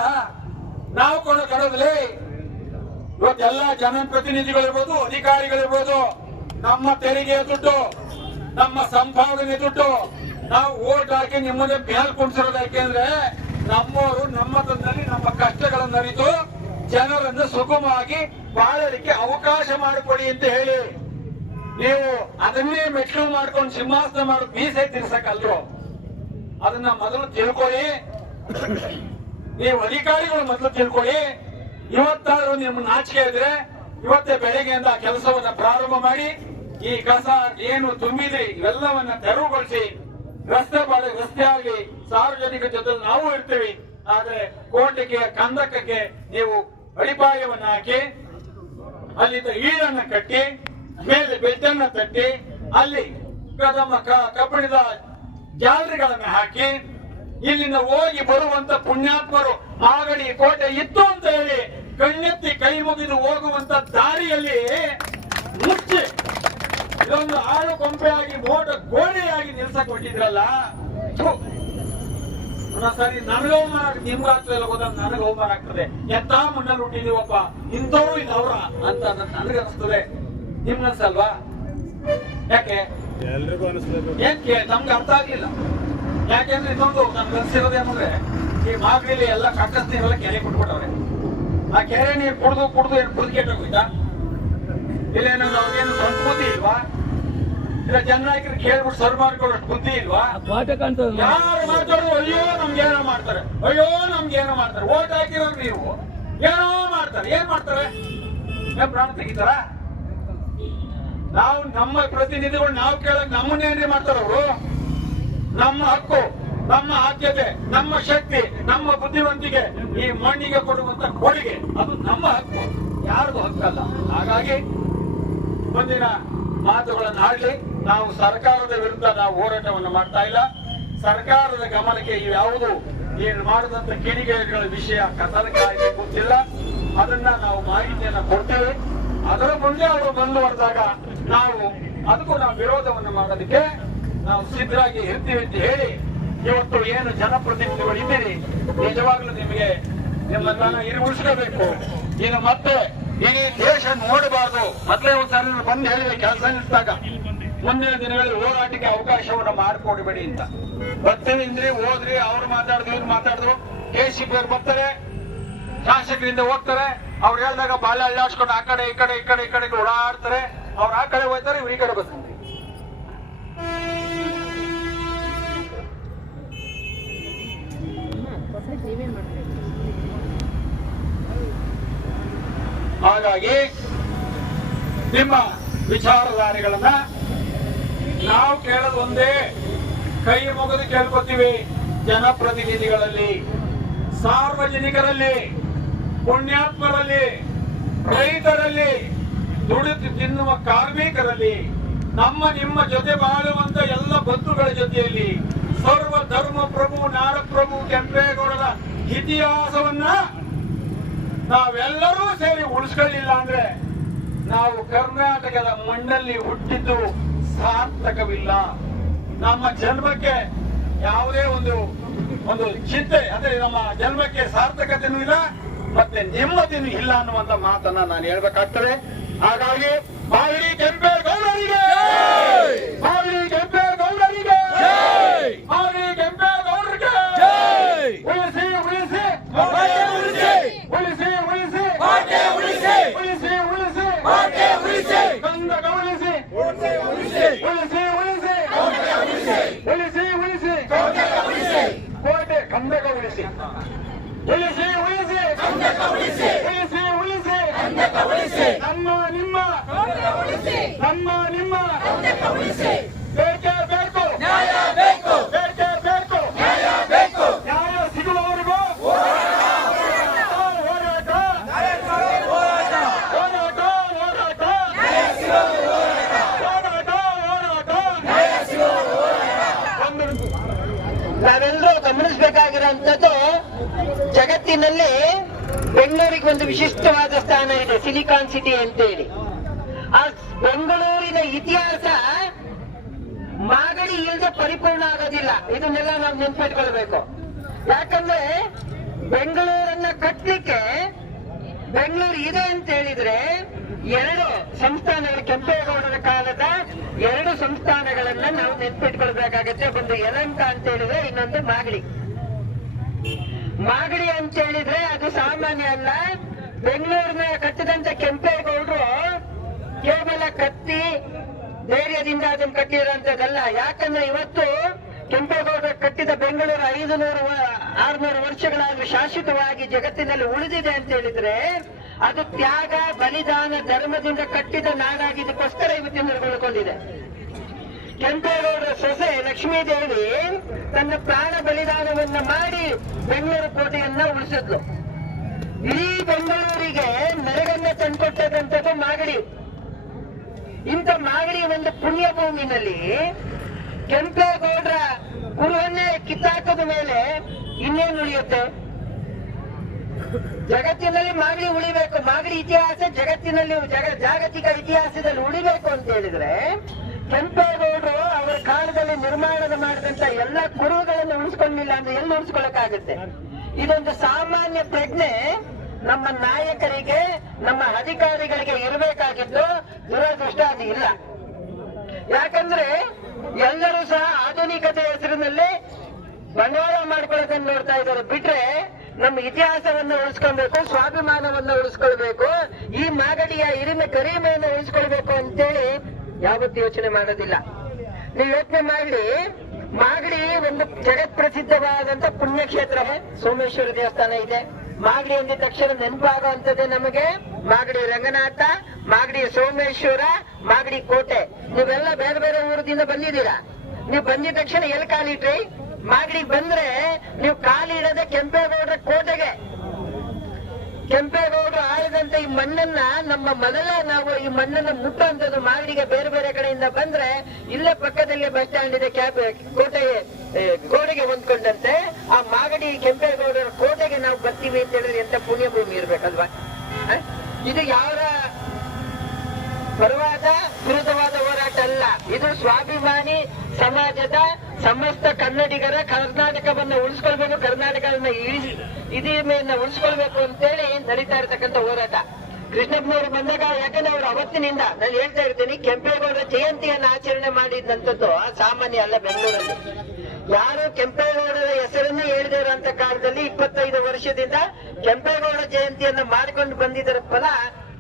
ನಾವು ಕೊಡೋದಿಲ್ಲ. ಇವತ್ತೆಲ್ಲ ಜನಪ್ರತಿನಿಧಿಗಳಿರ್ಬೋದು, ಅಧಿಕಾರಿಗಳಿರ್ಬೋದು, ನಮ್ಮ ತೆರಿಗೆ ದುಡ್ಡು, ನಮ್ಮ ಸಂಪಾದನೆ ದುಡ್ಡು ನಾವು ಓಟ್ ಹಾಕಿ ನಿಮ್ಮನ್ನೇ ಮೇಲ್ ಕುಣಿಸಿರೋದು. ಯಾಕೆಂದ್ರೆ ನಮ್ಮವರು ನಮ್ಮ ತಂದಲ್ಲಿ ನಮ್ಮ ಕಷ್ಟಗಳನ್ನು ಅರಿತು ಜನರನ್ನು ಸುಗಮವಾಗಿ ಬಾಳಲಿಕ್ಕೆ ಅವಕಾಶ ಮಾಡಿಕೊಡಿ ಅಂತ ಹೇಳಿ ನೀವು ಅದನ್ನೇ ಮೆಟ್ಲು ಮಾಡ್ಕೊಂಡು ಸಿಂಹಾಸನ ಮಾಡಿ ಮೀಸೆ ತಿರ್ಸಕ್ಕಲ್ರು. ಅದನ್ನ ಮೊದಲು ತಿಳ್ಕೊಳ್ಳಿ. ನೀವು ಅಧಿಕಾರಿಗಳು ಮೊದಲು ತಿಳ್ಕೊಳ್ಳಿ. ಇವತ್ತಾದ್ರೂ ನಿಮ್ಮ ನಾಚಿಕೆ ಇದ್ರೆ ಇವತ್ತೇ ಬೆಳಗ್ಗೆಯಿಂದ ಕೆಲಸವನ್ನ ಪ್ರಾರಂಭ ಮಾಡಿ ಈ ಕಸ ಏನು ತುಂಬಿದ್ರಿ ಇವೆಲ್ಲವನ್ನ ತೆರವುಗೊಳಿಸಿ ರಸ್ತೆ ಆಗಲಿ ಸಾರ್ವಜನಿಕ ಜೊತೆ ನಾವು ಇರ್ತೀವಿ. ಆದ್ರೆ ಕೋಟೆಗೆ ಕಂದಕಕ್ಕೆ ನೀವು ಅಡಿಪಾಯವನ್ನ ಹಾಕಿ ಅಲ್ಲಿಂದ ಈಡನ್ನ ಕಟ್ಟಿ ಮೇಲೆ ಬೆಡ್ಡನ್ನ ತಟ್ಟಿ ಅಲ್ಲಿ ಕಬ್ಬಿಣದ ಜಾಲರಿಗಳನ್ನ ಹಾಕಿ ಇಲ್ಲಿಂದ ಹೋಗಿ ಬರುವಂತ ಪುಣ್ಯಾತ್ಮರು ಮಾಗಡಿ ಕೋಟೆ ಇತ್ತು ಅಂತ ಹೇಳಿ ಕಣ್ಣೆತ್ತಿ ಕೈ ಮುಗಿದು ಹೋಗುವಂತ ದಾರಿಯಲ್ಲಿ ಮುಚ್ಚಿ ಇದೊಂದು ಆಳು ಕೊಂಪೆಯಾಗಿ ಮೋಟ ಗೋಡೆಯಾಗಿ ನಿಲ್ಸಕ್ ಹೊಟ್ಟಿದ್ರಲ್ಲ. ಸರಿ, ನನಗೆ ಅವಮಾನ ಆಗ್ತದೆ, ನಿಮ್ಗೆ ಆಗ್ತದೆ ಗೊತ್ತ, ನನಗೆ ಅವಮಾನ ಆಗ್ತದೆ. ಎಂತ ಮಣ್ಣಲ್ಲಿ ಹುಟ್ಟಿದೀವಪ್ಪ, ಇಂಥವ್ರು ಇದವ್ರ ಅಂತ ನನಗೆ ಅನಿಸ್ತದೆ. ನಿಮ್ಗೆ ಅನ್ಸಲ್ವಾ? ಯಾಕೆ ಏಕೆ ನಮ್ಗೆ ಅರ್ಥ ಆಗ್ಲಿಲ್ಲ. ಯಾಕೆಂದ್ರೆ ಇನ್ನೊಂದು ನನ್ಗೆ ಅನ್ಸಿರೋದೇನಂದ್ರೆ ಈ ಮಾಗಡಿಲಿ ಎಲ್ಲ ಕಕ್ಕಸ್ ನೀರೆಲ್ಲ ಕೆರೆ ಬಿಟ್ಬಿಟ್ಟವ್ರೆ. ಆ ಕೆರೆ ನೀರು ಕುಡ್ದು ಏನು ಕುದ್ಕೆಟ್ಟೋಗಿದ್ದ ಇಲ್ಲೇನೋ ಅವ್ರಿಗೇನು ಸ್ವಂತ ಬುದ್ಧಿ ಇಲ್ವಾ? ಇಲ್ಲ ಜನನಾಯಕರು ಕೇಳ್ಬಿಟ್ಟು ಸರ್ ಮಾಡ್ಕೊಳ್ಳೋಷ್ಟು ಬುದ್ಧಿ ಇಲ್ವಾ? ಯಾರು ಮಾತಾಡೋದು ಅಯ್ಯೋ ನಮ್ಗೇನೋ ಮಾಡ್ತಾರೆ, ಅಯ್ಯೋ ನಮ್ಗೇನೋ ಮಾಡ್ತಾರೆ. ಓಟ್ ಹಾಕಿರೋರು ನೀವು ಏನೋ ಮಾಡ್ತಾರೆ. ಏನ್ ಮಾಡ್ತಾರೆ? ಪ್ರಾಣ ತೆಗಿತಾರ? ನಾವು ನಮ್ಮ ಪ್ರತಿನಿಧಿಗಳು ನಾವು ಕೇಳಕ್ ನಮ್ಮನ್ನೇನ್ರಿ ಮಾಡ್ತಾರ ಅವರು? ನಮ್ಮ ಹಕ್ಕು, ನಮ್ಮ ಆದ್ಯತೆ, ನಮ್ಮ ಶಕ್ತಿ, ನಮ್ಮ ಬುದ್ಧಿವಂತಿಕೆ ಈ ಮಣ್ಣಿಗೆ ಕೊಡುವಂತ ಕೊಡುಗೆ ಅದು ನಮ್ಮ ಹಕ್ಕು, ಯಾರ್ದು ಹಕ್ಕಲ್ಲ. ಹಾಗಾಗಿ ಮುಂದಿನ ಮಾತುಗಳನ್ನು ಆಡ್ಲಿ. ನಾವು ಸರ್ಕಾರದ ವಿರುದ್ಧ ನಾವು ಹೋರಾಟವನ್ನು ಮಾಡ್ತಾ ಇಲ್ಲ. ಸರ್ಕಾರದ ಗಮನಕ್ಕೆ ಯಾವುದು ಏನು ಮಾಡಿದಂತ ಕಿಡಿಗೇಡಿಗಳ ವಿಷಯ ಕಥನಕಾಗಿ ಗೊತ್ತಿಲ್ಲ. ಅದನ್ನ ನಾವು ಮಾಹಿತಿಯನ್ನ ಕೊಡ್ತೇವೆ. ಅದರ ಮುಂದೆ ಅವರು ಮುಂದುವರೆದಾಗ ನಾವು ಅದಕ್ಕೂ ನಾವು ವಿರೋಧವನ್ನು ಮಾಡೋದಕ್ಕೆ ನಾವು ಸಿದ್ಧರಾಗಿ ಇರ್ತೀವಿ ಅಂತ ಹೇಳಿ ಇವತ್ತು ಏನು ಜನಪ್ರತಿನಿಧಿಗಳು ಇದ್ದೀರಿ ನಿಜವಾಗ್ಲೂ ನಿಮಗೆ ನಿಮ್ಮನ್ನ ಉಳಿಸ್ಕೋಬೇಕು. ಈಗ ಮತ್ತೆ ಈ ದೇಶ ನೋಡಬಾರ್ದು. ಮೊದಲೇ ಒಂದ್ಸಾರಿ ಬಂದು ಹೇಳಿದೆ ಕೆಲಸ ನಿಲ್ಸಿದಾಗ ಮುಂದಿನ ದಿನಗಳಲ್ಲಿ ಹೋರಾಟಕ್ಕೆ ಅವಕಾಶವನ್ನ ಮಾಡಿಕೊಡ್ಬೇಡಿ ಅಂತ. ಬರ್ತೀವಿ ಅಂದ್ರೆ ಹೋದ್ರಿ, ಅವ್ರು ಮಾತಾಡಿದ್ರು ಇವ್ರು ಮಾತಾಡಿದ್ರು, KCP ಅವ್ರು ಬರ್ತಾರೆ, ಶಾಸಕರಿಂದ ಹೋಗ್ತಾರೆ. ಅವ್ರು ಹೇಳಿದಾಗ ಬಾಲ ಅಳ್ಳಾಡ್ಸ್ಕೊಂಡು ಆ ಕಡೆ ಈ ಕಡೆ ಓಡಾಡ್ತಾರೆ. ಅವ್ರು ಆ ಕಡೆ ಹೋಗ್ತಾರೆ, ಇವ್ರು ಈ ಕಡೆ ಬರ್ತಾರೆ. ಹಾಗಾಗಿ ನಿಮ್ಮ ವಿಚಾರಧಾರೆಗಳನ್ನ ನಾವು ಕೇಳೋದು ಒಂದೇ, ಕೈ ಮುಗಿದು ಕೇಳ್ಕೊತೀವಿ. ಜನಪ್ರತಿನಿಧಿಗಳಲ್ಲಿ, ಸಾರ್ವಜನಿಕರಲ್ಲಿ, ಪುಣ್ಯಾತ್ಮರಲ್ಲಿ, ರೈತರಲ್ಲಿ, ದುಡಿದು ತಿನ್ನುವ ಕಾರ್ಮಿಕರಲ್ಲಿ, ನಮ್ಮ ನಿಮ್ಮ ಜೊತೆ ಬಾಳುವಂತ ಎಲ್ಲ ಬಂಧುಗಳ ಜೊತೆಯಲ್ಲಿ ಸರ್ವ ಧರ್ಮ ಪ್ರಭು ನಾಡಪ್ರಭು ಕೆಂಪೇಗೌಡರ ಇತಿಹಾಸವನ್ನ ನಾವೆಲ್ಲರೂ ಸೇರಿ ಉಳಿಸ್ಕೊಳ್ಳಿಲ್ಲ ಅಂದ್ರೆ ನಾವು ಕರ್ನಾಟಕದ ಮಣ್ಣಲ್ಲಿ ಹುಟ್ಟಿದ್ದು ಸಾರ್ಥಕವಿಲ್ಲ. ನಮ್ಮ ಜನ್ಮಕ್ಕೆ ಯಾವುದೇ ಒಂದು ಚಿಂತೆ ಅಂದ್ರೆ ನಮ್ಮ ಜನ್ಮಕ್ಕೆ ಸಾರ್ಥಕತೆನೂ ಇಲ್ಲ, ಮತ್ತೆ ನೆಮ್ಮದಿನೂ ಇಲ್ಲ ಅನ್ನುವಂತ ಮಾತನ್ನ ನಾನು ಹೇಳ್ಬೇಕಾಗ್ತದೆ. ಹಾಗಾಗಿ ಮಾಗಡಿ ಕೆಂಪೇಗೌಡರಿಗೆ, ಮಾಗಡಿ ಕೆಂಪೇಗೌಡರಿಗೆ, ಮಾಗಡಿ ಕೆಂಪೇಗೌಡರಿಗೆ ಉಳಿಸಿ ಉಳಿಸಿ ಉಳಿಸಿ ಉಳಿಸಿ ಉಳಿಸಿ ಉಳಿಸಿ ಉಳಿಸಿ ಕಂದಕ ಉಳಿಸಿ ಉಳಿಸಿ ಉಳಿಸಿ ಉಳಿಸಿ ಉಳಿಸಿ ಉಳಿಸಿ ಕೋಟೆ ಕಂದಕ ಉಳಿಸಿ ಉಳಿಸಿ ಉಳಿಸಿ ಉಳಿಸಿ ಉಳಿಸಿ ನಮ್ಮ ನಿಮ್ಮ ಬೇಕೇ ಬೇಕು, ಬೇಕೇ ಬೇಕು, ನ್ಯಾಯ ಸಿಗುವವರೆಗೂ ಹೋರಾಟ ಹೋರಾಟ ಹೋರಾಟ ನಾವೆಲ್ಲರೂ ಗಮನಿಸಬೇಕಾಗಿರುವಂತದ್ದು, ಜಗತ್ತಿನಲ್ಲಿ ಬೆಂಗಳೂರಿಗೆ ಒಂದು ವಿಶಿಷ್ಟವಾದ ಸ್ಥಾನ ಇದೆ, ಸಿಲಿಕಾನ್ ಸಿಟಿ ಅಂತೇಳಿ. ಆ ಬೆಂಗಳೂರಿನ ಇತಿಹಾಸ ಮಾಗಡಿ ಇಲ್ಲದೆ ಪರಿಪೂರ್ಣ ಆಗೋದಿಲ್ಲ. ಇದನ್ನೆಲ್ಲ ನಾವು ನೆನ್ಪಿಟ್ಕೊಳ್ಬೇಕು. ಯಾಕಂದ್ರೆ ಬೆಂಗಳೂರನ್ನ ಕಟ್ಟಲಿಕ್ಕೆ ಬೆಂಗಳೂರು ಇದೆ ಅಂತ ಹೇಳಿದ್ರೆ ಎರಡು ಸಂಸ್ಥಾನಗಳು, ಕೆಂಪೇಗೌಡರ ಕಾಲದ ಎರಡು ಸಂಸ್ಥಾನಗಳನ್ನ ನಾವು ನೆನ್ಪಿಟ್ಕೊಳ್ಬೇಕಾಗತ್ತೆ. ಒಂದು ಯಲಹಂಕ ಅಂತ ಹೇಳಿದ್ರೆ, ಇನ್ನೊಂದು ಮಾಗಡಿ. ಮಾಗಡಿ ಅಂತ ಹೇಳಿದ್ರೆ ಅದು ಸಾಮಾನ್ಯ ಅಲ್ಲ. ಬೆಂಗಳೂರಿನ ಕಟ್ಟಿದಂತ ಕೆಂಪೇಗೌಡರು ಕೇವಲ ಕತ್ತಿ ಧೈರ್ಯದಿಂದ ಅದನ್ನು ಕಟ್ಟಿರೋಂಥದ್ದಲ್ಲ. ಯಾಕಂದ್ರೆ ಇವತ್ತು ಕೆಂಪೇಗೌಡರು ಕಟ್ಟಿದ ಬೆಂಗಳೂರು 500-600 ವರ್ಷಗಳಾದ್ರೂ ಶಾಶ್ವತವಾಗಿ ಜಗತ್ತಿನಲ್ಲಿ ಉಳಿದಿದೆ ಅಂತ ಹೇಳಿದ್ರೆ ಅದು ತ್ಯಾಗ, ಬಲಿದಾನ, ಧರ್ಮದಿಂದ ಕಟ್ಟಿದ ನಾಡಾಗಿದ್ದಕ್ಕೋಸ್ಕರ ಇವತ್ತಿನ ಉಳ್ಕೊಂಡಿದೆ. ಕೆಂಪೇಗೌಡರ ಸೊಸೆ ಲಕ್ಷ್ಮೀದೇವಿ ತನ್ನ ಪ್ರಾಣ ಬಲಿದಾನವನ್ನ ಮಾಡಿ ಬೆಂಗಳೂರು ಕೋಟೆಯನ್ನ ಉಳಿಸಿದ್ಲು. ಇಡೀ ಬೆಂಗಳೂರಿಗೆ ಮೆರಗನ್ನ ತಂದುಕೊಟ್ಟದಂಥದ್ದು ಮಾಗಡಿ. ಇಂಥ ಮಾಗಡಿ ಒಂದು ಪುಣ್ಯ ಭೂಮಿನಲ್ಲಿ ಕೆಂಪೇಗೌಡರ ಕುರುಹನ್ನೇ ಕಿತ್ತಾಕದ ಮೇಲೆ ಇನ್ನೇನು ಉಳಿಯುತ್ತೆ? ಜಗತ್ತಿನಲ್ಲಿ ಮಾಗಡಿ ಉಳಿಬೇಕು. ಮಾಗಡಿ ಇತಿಹಾಸ ಜಗತ್ತಿನಲ್ಲಿ ಜಾಗತಿಕ ಇತಿಹಾಸದಲ್ಲಿ ಉಳಿಬೇಕು ಅಂತ ಹೇಳಿದ್ರೆ ಕೆಂಪೇಗೌಡರು ಅವರ ಕಾಲದಲ್ಲಿ ನಿರ್ಮಾಣ ಮಾಡಿದಂತ ಎಲ್ಲ ಕುರುಹುಗಳನ್ನು ಉಳಿಸ್ಕೊಂಡಿಲ್ಲ ಅಂದ್ರೆ ಎಲ್ಲಿ ಉಳಿಸ್ಕೊಳ್ಳಕ್ಕಾಗುತ್ತೆ? ಇದೊಂದು ಸಾಮಾನ್ಯ ಪ್ರಜ್ಞೆ ನಮ್ಮ ನಾಯಕರಿಗೆ, ನಮ್ಮ ಅಧಿಕಾರಿಗಳಿಗೆ ಇರಬೇಕಾಗಿದ್ದು. ದುರದೃಷ್ಟ ಅದು ಇಲ್ಲ. ಯಾಕಂದ್ರೆ ಎಲ್ಲರೂ ಸಹ ಆಧುನಿಕತೆ ಹೆಸರಿನಲ್ಲಿ ಬಂಡವಾಳ ಮಾಡ್ಕೊಳ್ಳೋದನ್ನ ನೋಡ್ತಾ ಇದ್ದಾರೆ. ಬಿಟ್ರೆ ನಮ್ಮ ಇತಿಹಾಸವನ್ನು ಉಳಿಸ್ಕೊಳ್ಬೇಕು, ಸ್ವಾಭಿಮಾನವನ್ನು ಉಳಿಸ್ಕೊಳ್ಬೇಕು, ಈ ಮಾಗಡಿಯ ಹಿರಿಮೆ ಗರಿಮೆಯನ್ನು ಉಳಿಸ್ಕೊಳ್ಬೇಕು ಅಂತೇಳಿ ಯಾವತ್ತೂ ಯೋಚನೆ ಮಾಡೋದಿಲ್ಲ. ನೀವು ಯೋಚನೆ ಮಾಡಿ, ಮಾಗಡಿ ಒಂದು ಜಗತ್ ಪ್ರಸಿದ್ಧವಾದಂತ ಪುಣ್ಯಕ್ಷೇತ್ರ. ಸೋಮೇಶ್ವರ ದೇವಸ್ಥಾನ ಇದೆ. ಮಾಗಡಿ ಅಂದಿದ ತಕ್ಷಣ ನೆನಪಾಗುವಂತದ್ದೇ ನಮಗೆ ಮಾಗಡಿ ರಂಗನಾಥ, ಮಾಗಡಿ ಸೋಮೇಶ್ವರ, ಮಾಗಡಿ ಕೋಟೆ. ನೀವೆಲ್ಲ ಬೇರೆ ಬೇರೆ ಊರದಿಂದ ಬಂದಿದ್ದೀರಾ. ನೀವು ಬಂದಿದ ತಕ್ಷಣ ಎಲ್ಲಿ ಕಾಲಿಟ್ರಿ? ಮಾಗಡಿಗೆ ಬಂದ್ರೆ ನೀವು ಕಾಲಿಡದೆ ಕೆಂಪೇಗೌಡರ ಕೋಟೆಗೆ. ಕೆಂಪೇಗೌಡರು ಆಳಿದಂತ ಈ ಮಣ್ಣನ್ನ ನಮ್ಮ ಮೊದಲ ನಾವು ಈ ಮಣ್ಣನ್ನ ಮುಟ್ಟುವಂಥದ್ದು ಮಾಗಡಿಗೆ ಬೇರೆ ಬೇರೆ ಕಡೆಯಿಂದ ಬಂದ್ರೆ ಇಲ್ಲೇ ಪಕ್ಕದಲ್ಲಿ ಬಸ್ ಸ್ಟ್ಯಾಂಡ್ ಇದೆ, ಕೋಟೆಗೆ ಗೋಡೆಗೆ ಹೊಂದ್ಕೊಂಡಂತೆ ಆ ಮಾಗಡಿ ಕೆಂಪೇಗೌಡರ ಕೋಟೆಗೆ ನಾವು ಬರ್ತೀವಿ ಅಂತ ಹೇಳಿದ್ರೆ ಎಂತ ಪುಣ್ಯ ಭೂಮಿ ಇರ್ಬೇಕಲ್ವಾ? ಇದು ಯಾವ ಪರವಾದ ವಿರುದ್ಧವಾದ ಹೋರಾಟ ಅಲ್ಲ. ಇದು ಸ್ವಾಭಿಮಾನಿ ಸಮಾಜದ ಸಮಸ್ತ ಕನ್ನಡಿಗರ ಕರ್ನಾಟಕವನ್ನ ಉಳಿಸ್ಕೊಳ್ಬೇಕು, ಕರ್ನಾಟಕವನ್ನ ಇದನ್ನ ಉಳಿಸ್ಕೊಳ್ಬೇಕು ಅಂತೇಳಿ ನಡೀತಾ ಇರತಕ್ಕಂಥ ಹೋರಾಟ. ಕೃಷ್ಣಪ್ಪನವರು ಬಂದಾಗ, ಯಾಕಂದ್ರೆ ಅವರು ಅವತ್ತಿನಿಂದ ನಾನು ಹೇಳ್ತಾ ಇರ್ತೀನಿ, ಕೆಂಪೇಗೌಡರ ಜಯಂತಿಯನ್ನ ಆಚರಣೆ ಮಾಡಿದಂಥದ್ದು ಸಾಮಾನ್ಯ ಅಲ್ಲ. ಬೆಂಗಳೂರಲ್ಲಿ ಯಾರು ಕೆಂಪೇಗೌಡರ ಹೆಸರನ್ನೇ ಹೇಳಿದೇ ಇರುವಂತ ಕಾಲದಲ್ಲಿ 25 ವರ್ಷದಿಂದ ಕೆಂಪೇಗೌಡ ಜಯಂತಿಯನ್ನ ಮಾಡಿಕೊಂಡು ಬಂದಿದ್ದರ ಫಲ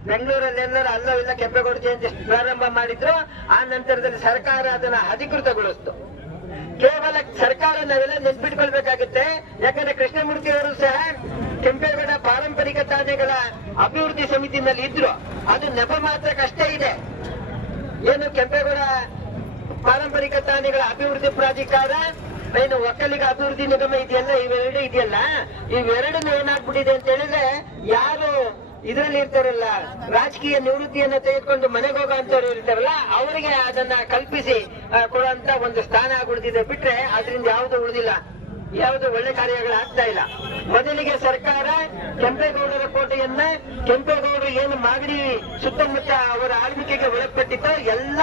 ಬೆಂಗಳೂರಲ್ಲೆಲ್ಲರೂ ಅಲ್ಲವಿಲ್ಲ ಕೆಂಪೇಗೌಡ ಜಯಂತಿ ಪ್ರಾರಂಭ ಮಾಡಿದ್ರು. ಆ ನಂತರದಲ್ಲಿ ಸರ್ಕಾರ ಅದನ್ನ ಅಧಿಕೃತಗೊಳಿಸ್ತು. ಕೇವಲ ಸರ್ಕಾರ ನಾವೆಲ್ಲ ನೆನ್ಪಿಟ್ಕೊಳ್ಬೇಕಾಗುತ್ತೆ. ಯಾಕಂದ್ರೆ ಕೃಷ್ಣಮೂರ್ತಿ ಅವರು ಸಹ ಕೆಂಪೇಗೌಡ ಪಾರಂಪರಿಕ ತಾಣಗಳ ಅಭಿವೃದ್ಧಿ ಸಮಿತಿನಲ್ಲಿ ಇದ್ರು. ಅದು ನೆಪ ಮಾತ್ರಕ್ಕಷ್ಟೇ ಇದೆ. ಏನು ಕೆಂಪೇಗೌಡ ಪಾರಂಪರಿಕ ತಾಣಗಳ ಅಭಿವೃದ್ಧಿ ಪ್ರಾಧಿಕಾರ, ಏನು ಒಕ್ಕಲಿಗ ಅಭಿವೃದ್ಧಿ ನಿಗಮ ಇದೆಯಲ್ಲ, ಇವೆರಡು ಇದೆಯಲ್ಲ, ಇವೆರಡನ್ನು ಏನಾಗ್ಬಿಟ್ಟಿದೆ ಅಂತ ಹೇಳಿದ್ರೆ, ಯಾರು ಇದರಲ್ಲಿ ಇರ್ತಾರಲ್ಲ, ರಾಜಕೀಯ ನಿವೃತ್ತಿಯನ್ನ ತೆಗೆದುಕೊಂಡು ಮನೆಗೆ ಹೋಗುವಂತವ್ರು ಇರ್ತಾರಲ್ಲ, ಅವರಿಗೆ ಅದನ್ನ ಕಲ್ಪಿಸಿ ಕೊಡುವಂತ ಒಂದು ಸ್ಥಾನ ಆಗ್ಬಿಡ್ತಿದೆ. ಬಿಟ್ರೆ ಅದರಿಂದ ಯಾವುದು ಉಳಿದಿಲ್ಲ, ಯಾವುದು ಒಳ್ಳೆ ಕಾರ್ಯಗಳಾಗ್ತಾ ಇಲ್ಲ. ಮೊದಲಿಗೆ ಸರ್ಕಾರ ಕೆಂಪೇಗೌಡರ ಕೋಟೆಯನ್ನ, ಕೆಂಪೇಗೌಡರು ಏನು ಮಾಗಡಿ ಸುತ್ತಮುತ್ತ ಅವರ ಆಳ್ವಿಕೆಗೆ ಒಳಪಟ್ಟಿದ್ದೋ ಎಲ್ಲ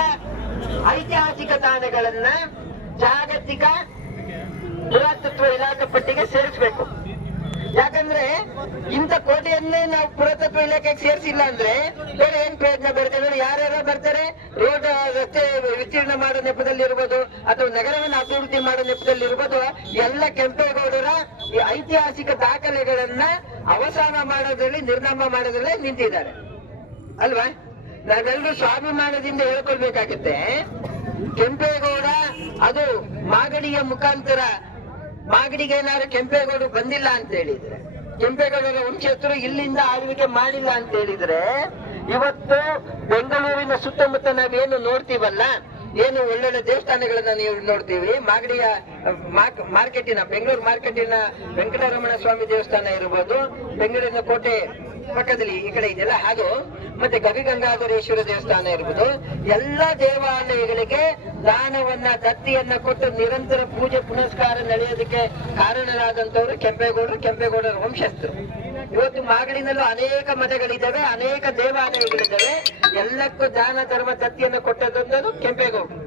ಐತಿಹಾಸಿಕ ತಾಣಗಳನ್ನ ಜಾಗತಿಕ ಪುರಾತತ್ವ ಇಲಾಖೆ ಪಟ್ಟಿಗೆ ಸೇರಿಸಬೇಕು. ಯಾಕಂದ್ರೆ ಇಂಥ ಕೋಟೆಯನ್ನೇ ನಾವು ಪುರಾತತ್ವ ಇಲಾಖೆಗೆ ಸೇರಿಸಿಲ್ಲ ಅಂದ್ರೆ ಬೇರೆ ಏನ್ ಪ್ರಯತ್ನ ಬರ್ತದೆ? ಯಾರ್ಯಾರೋ ಬರ್ತಾರೆ, ರೋಡ್ ರಸ್ತೆ ವಿಸ್ತೀರ್ಣ ಮಾಡೋ ನೆಪದಲ್ಲಿ ಇರ್ಬೋದು, ಅಥವಾ ನಗರವನ್ನು ಅಭಿವೃದ್ಧಿ ಮಾಡೋ ನೆಪದಲ್ಲಿ ಇರ್ಬೋದು, ಎಲ್ಲ ಕೆಂಪೇಗೌಡರ ಈ ಐತಿಹಾಸಿಕ ದಾಖಲೆಗಳನ್ನ ಅವಸಾನ ಮಾಡೋದ್ರಲ್ಲಿ, ನಿರ್ನಾಮ ಮಾಡೋದ್ರಲ್ಲೇ ನಿಂತಿದ್ದಾರೆ ಅಲ್ವಾ? ನಾವೆಲ್ಲರೂ ಸ್ವಾಭಿಮಾನದಿಂದ ಹೇಳ್ಕೊಳ್ಬೇಕಾಗತ್ತೆ. ಕೆಂಪೇಗೌಡ ಅದು ಮಾಗಡಿಯ ಮುಖಾಂತರ, ಮಾಗಡಿಗೆ ಏನಾದ್ರು ಕೆಂಪೇಗೌಡರು ಬಂದಿಲ್ಲ ಅಂತ ಹೇಳಿದ್ರೆ, ಕೆಂಪೇಗೌಡರ ವಂಶಸ್ಥರು ಇಲ್ಲಿಂದ ಆಳ್ವಿಕೆ ಮಾಡಿಲ್ಲ ಅಂತ ಹೇಳಿದ್ರೆ, ಇವತ್ತು ಬೆಂಗಳೂರಿನ ಸುತ್ತಮುತ್ತ ನಾವೇನು ನೋಡ್ತೀವಲ್ಲ, ಏನು ಒಳ್ಳೊಳ್ಳೆ ದೇವಸ್ಥಾನಗಳನ್ನ ನೀವು ನೋಡ್ತೀವಿ. ಮಾಗಡಿಯ ಮಾರ್ಕೆಟಿನ, ಬೆಂಗಳೂರು ಮಾರ್ಕೆಟಿನ ವೆಂಕಟರಮಣ ಸ್ವಾಮಿ ದೇವಸ್ಥಾನ ಇರ್ಬೋದು, ಬೆಂಗಳೂರಿನ ಕೋಟೆ ಪಕ್ಕದಲ್ಲಿ ಈ ಕಡೆ ಇದೆಯಲ್ಲ ಅದು, ಮತ್ತೆ ಗವಿಗಂಗಾಧರೇಶ್ವರ ದೇವಸ್ಥಾನ ಇರ್ಬೋದು, ಎಲ್ಲ ದೇವಾಲಯಗಳಿಗೆ ದಾನವನ್ನ, ದತ್ತಿಯನ್ನ ಕೊಟ್ಟು ನಿರಂತರ ಪೂಜೆ ಪುನಸ್ಕಾರ ನಡೆಯೋದಕ್ಕೆ ಕಾರಣರಾದಂತವರು ಕೆಂಪೇಗೌಡರು, ಕೆಂಪೇಗೌಡರ ವಂಶಸ್ಥರು. ಇವತ್ತು ಮಾಗಡಿನಲ್ಲೂ ಅನೇಕ ಮಠಗಳಿದ್ದಾವೆ, ಅನೇಕ ದೇವಾಲಯಗಳಿದ್ದಾವೆ. ಎಲ್ಲಕ್ಕೂ ದಾನ ಧರ್ಮ ದತ್ತಿಯನ್ನು ಕೊಟ್ಟದೊಂದು ಕೆಂಪೇಗೌಡರು.